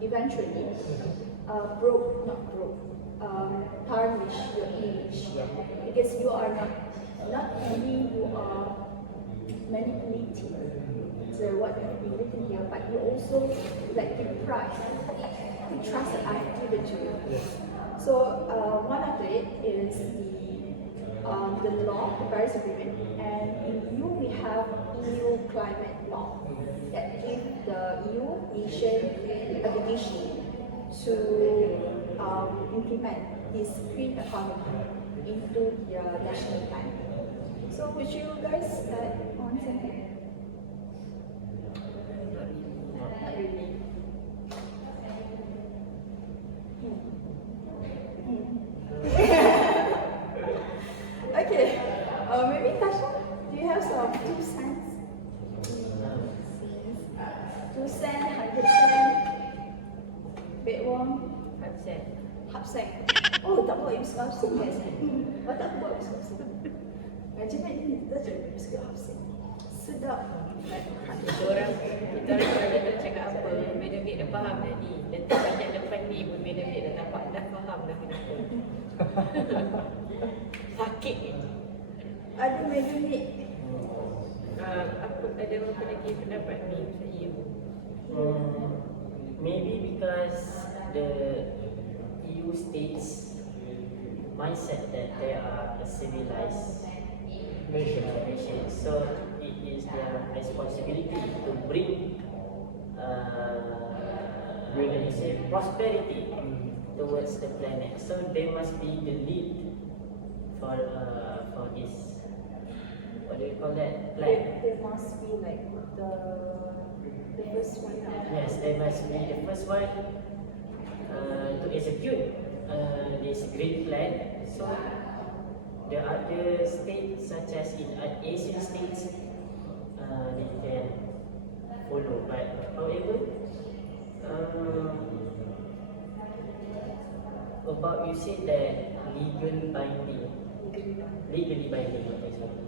eventually tarnish your image, because you are not only you are manipulative to what you have been written here, but you also like take pride to trust that I have given to you. So one of it is the law, the Paris Agreement, and in EU we have EU climate law that give the EU nation the obligation to implement this green economy into their national plan. So would you guys add on something? Not really. Okay, maybe Tasha, do you have some 2 cents? 2 cent, 100 cent, bedworm, half-cent. Oh, tak bawa half-cent guys. Oh, tak bawa half-cent. Macam mana ni kita cakap biskut half-cent. Sedap. Kita orang kalau cakap apa, benefit dah faham tadi. Letak banyak depan ni pun benefit dah nampak, dah faham dah kenapa. Sakit ni. Ada benefit. Apa ada apa lagi pendapat ni saya? Maybe because the EU states mindset that they are a civilized nation, so it is their responsibility to bring prosperity towards the planet. So they must be the lead for this. What do you call that? Plan. They must be like the first one. Yes, they must be the first one to execute this green plan. So the other states, such as in Asian states, they can follow. But however, about you said that legally binding. Okay, sorry.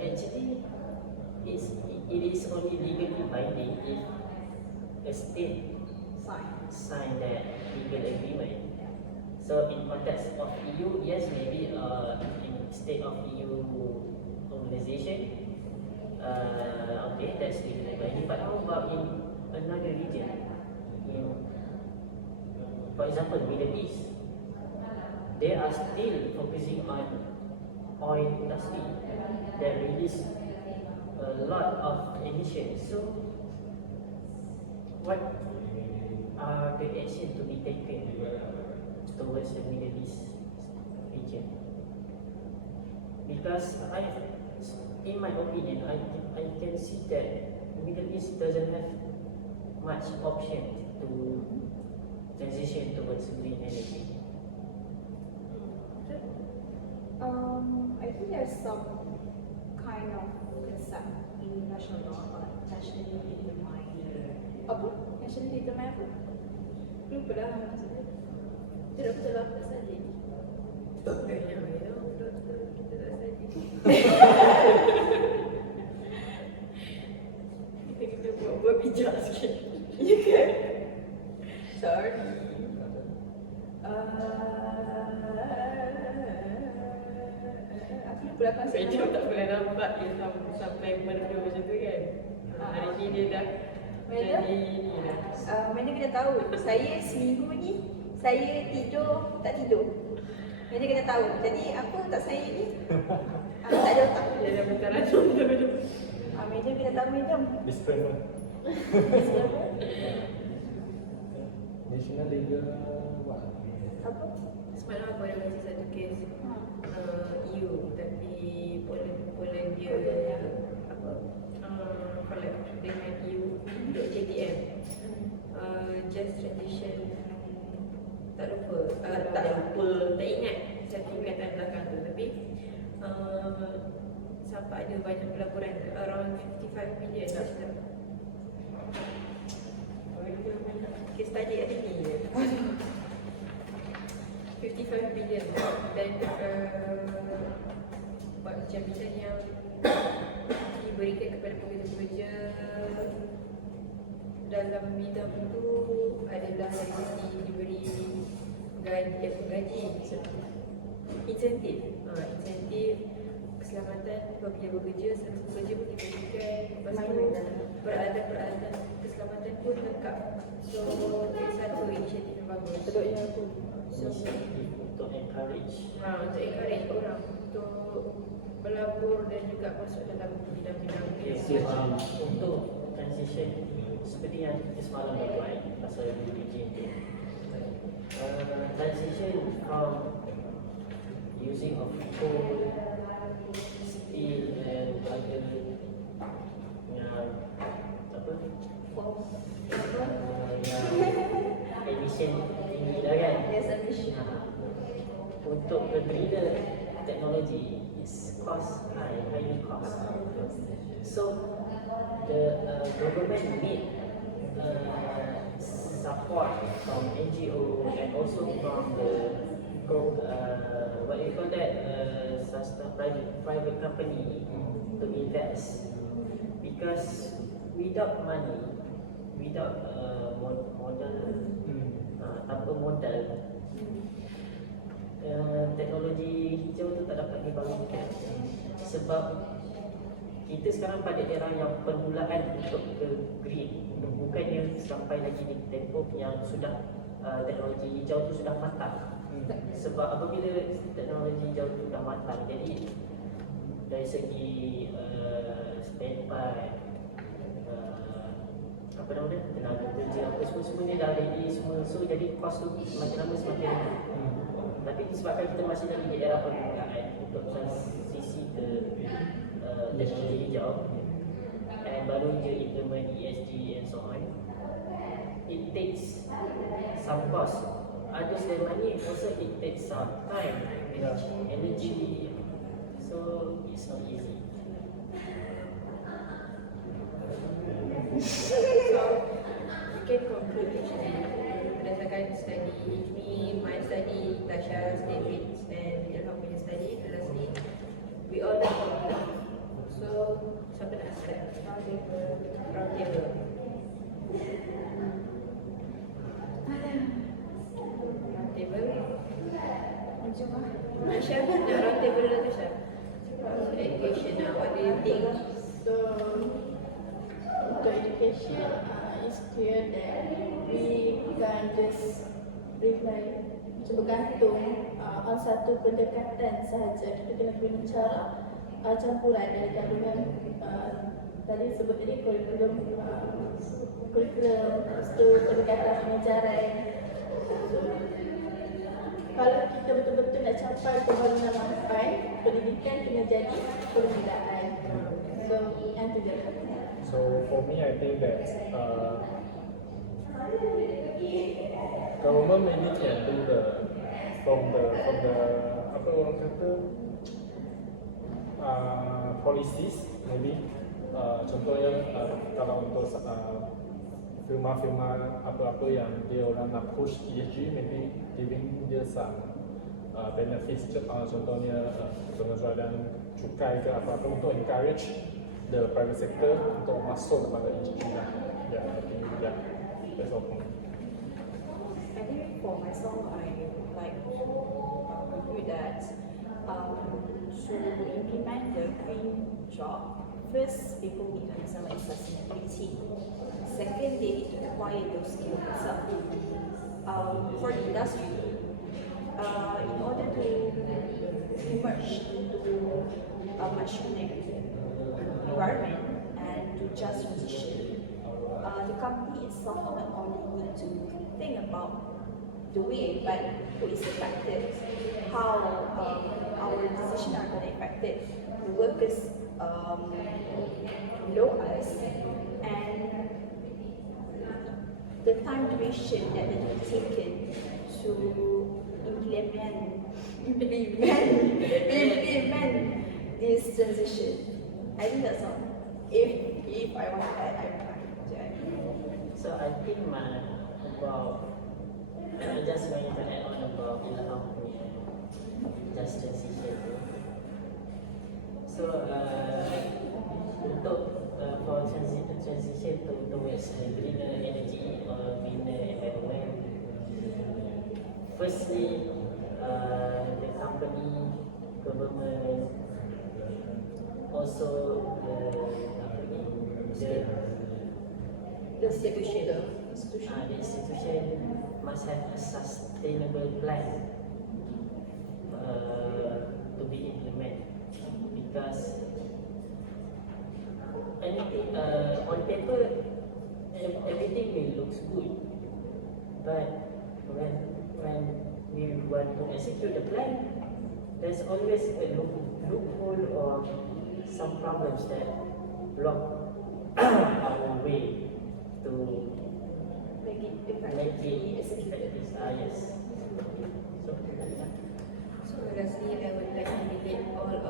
Actually, it is only legally binding if a state sign that legal agreement. So in context of EU, yes, maybe in state of EU organization, okay, that's legally binding. But how about in another region? For example, Middle East, they are still focusing on oil industry that release a lot of emissions. So, what are the actions to be taken towards the Middle East region? Because in my opinion, I can see that Middle East doesn't have much option to transition towards green energy. I think there's some kind of concept in international law about nationally determined. Apa? Nationally determined apa? Lupa dah maksudnya. Tidak betul lah pasal ni. Kita buat bijak sikit. You can. Sorry. Aku lupa dah konsep. Macam tak boleh nampak dia sampai merdu macam tu kan. Hari ni dia dah jadi ni dah. Mana kita tahu saya seminggu ni saya tidur tak tidur. Mana kita tahu. Jadi apa otak saya ni tak ada otak. Dia dah bentar racun dah minum. Meja kita tahu meja. Disclaimer. National legal what? Apa? Semalam aku ada baca satu kes EU tapi Poland dia apa collab dengan EU untuk JTM just transition tak ingat satu ingatan belakang tu tapi sampai ada banyak pelaporan around 55 million lah sudah. Kes tadi ada ni 55 million dan buat macam bidang yang diberikan kepada pekerja-pekerja dalam bidang itu adalah dari segi diberi gaji insentif keselamatan apabila bekerja, selepas bekerja pun diperlukan. Lepas tu peralatan-peralatan keselamatan pun lengkap. So itu satu inisiatif yang bagus. Pedoknya aku. So Untuk encourage untuk encourage orang untuk melabur dan juga masuk dalam bidang-bidang ESG untuk transition seperti yang kita semalam dah buat pasal BPJ tu. Transition from using of coal, steel and other yang apa yang emission tinggi dah kan. Yes, emission. Untuk the greener technology is cost highly cost. So the government need support from NGO and also from the what you call that private company to invest, because without money, without modal, tanpa modal, teknologi hijau tu tak dapat dibangunkan. Sebab kita sekarang pada era yang permulaan untuk ke green, bukannya sampai lagi di tempoh yang sudah teknologi hijau tu sudah matang. Sebab apabila teknologi hijau tu dah matang, jadi dari segi spare part, apa nama dia, tenaga kerja, apa semua ni dah ready semua. So jadi cost tu semakin lama semakin rendah. Tapi disebabkan kita masih lagi di era permulaan untuk transisi ke teknologi hijau and baru je implement ESG and so on, it takes some cost. Other than money, also it takes some time, energy. So it's not easy. So we can conclude berdasarkan study me, my study, Tasha's, David's and Ilham punya study. Lastly, we all learn from it. So siapa nak start? Round table. Tasha, nak round table lah Tasha. So education lah, what do you think? So untuk education, it's clear that we can't just rely macam bergantung on satu pendekatan sahaja. Kita kena guna cara campuran dari kandungan tadi sebut tadi kurikulum, lepas tu pendekatan pengajaran. So, kalau kita betul-betul nak capai pembangunan mampan, pendidikan kena jadi permulaan. So, yang tu je. So for me, I think that government maybe can do from the apa orang kata policies maybe contohnya kalau untuk firma-firma apa-apa yang dia orang nak push ESG, maybe giving dia some benefits, contohnya pengecualian cukai ke apa-apa untuk encourage the private sector untuk masuk kepada ESG lah. Yeah, I think that's all for me. I think for myself, I would like to conclude that to implement the green job, first people need to understand what is sustainability. Second, they need to acquire those skills itself. For the industry, in order to emerge into a much connected environment and to just transition, the company itself not only need to think about the way but who is affected, how our decisions are going to affect the workers below us, and the time duration that it will be taken to implement this transition. I think that's all. If I want to add, I will add. So I think about just going to add on about Ilham punya just transition tu. So untuk for transition towards greener energy or greener environment, firstly the company, government also the institution must have a sustainable plan to be implemented, because anything on paper everything may looks good, but when we want to execute the plan, there's always a loophole or some problems that block our way to make it effective. Yes. So lastly, I would like to relate all of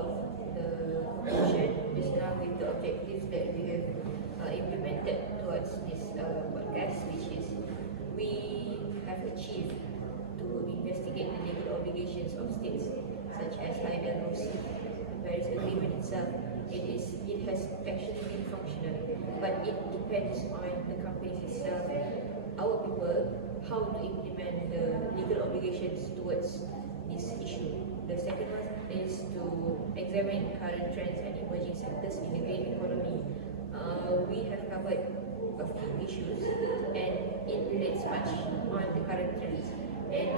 the competition just now with the objectives that we have implemented towards this podcast, which is we have achieved to investigate the legal obligations of states, such as ILOC, the Paris Agreement itself. It has actually been functional, but it depends on the companies itself, our people, how to implement the legal obligations towards this issue. The second one is to examine current trends and emerging sectors in the green economy. We have covered a few issues, and it relates much on the current trends. And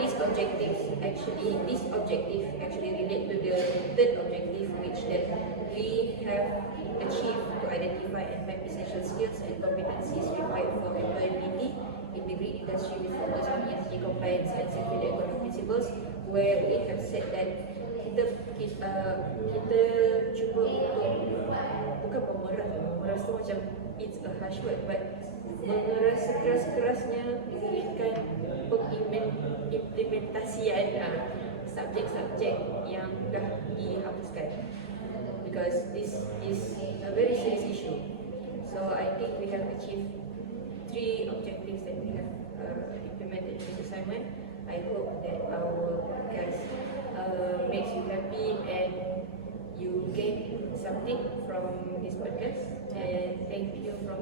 these objectives actually relate to the third objective, which that we have achieved to identify and map essential skills and competencies required for employability in the green industry with focus on ESG compliance and circular economy principles, where we have said that kita cuba untuk bukan memeras tu macam it's a harsh word, but memeras sekeras-kerasnya menginginkan implementasian subjek-subjek yang dah dihapuskan, because this is a very serious issue. So I think we have achieved 3 objectives that we have implemented in this assignment. I hope that our podcast makes you happy and you gain something from this podcast. And thank you from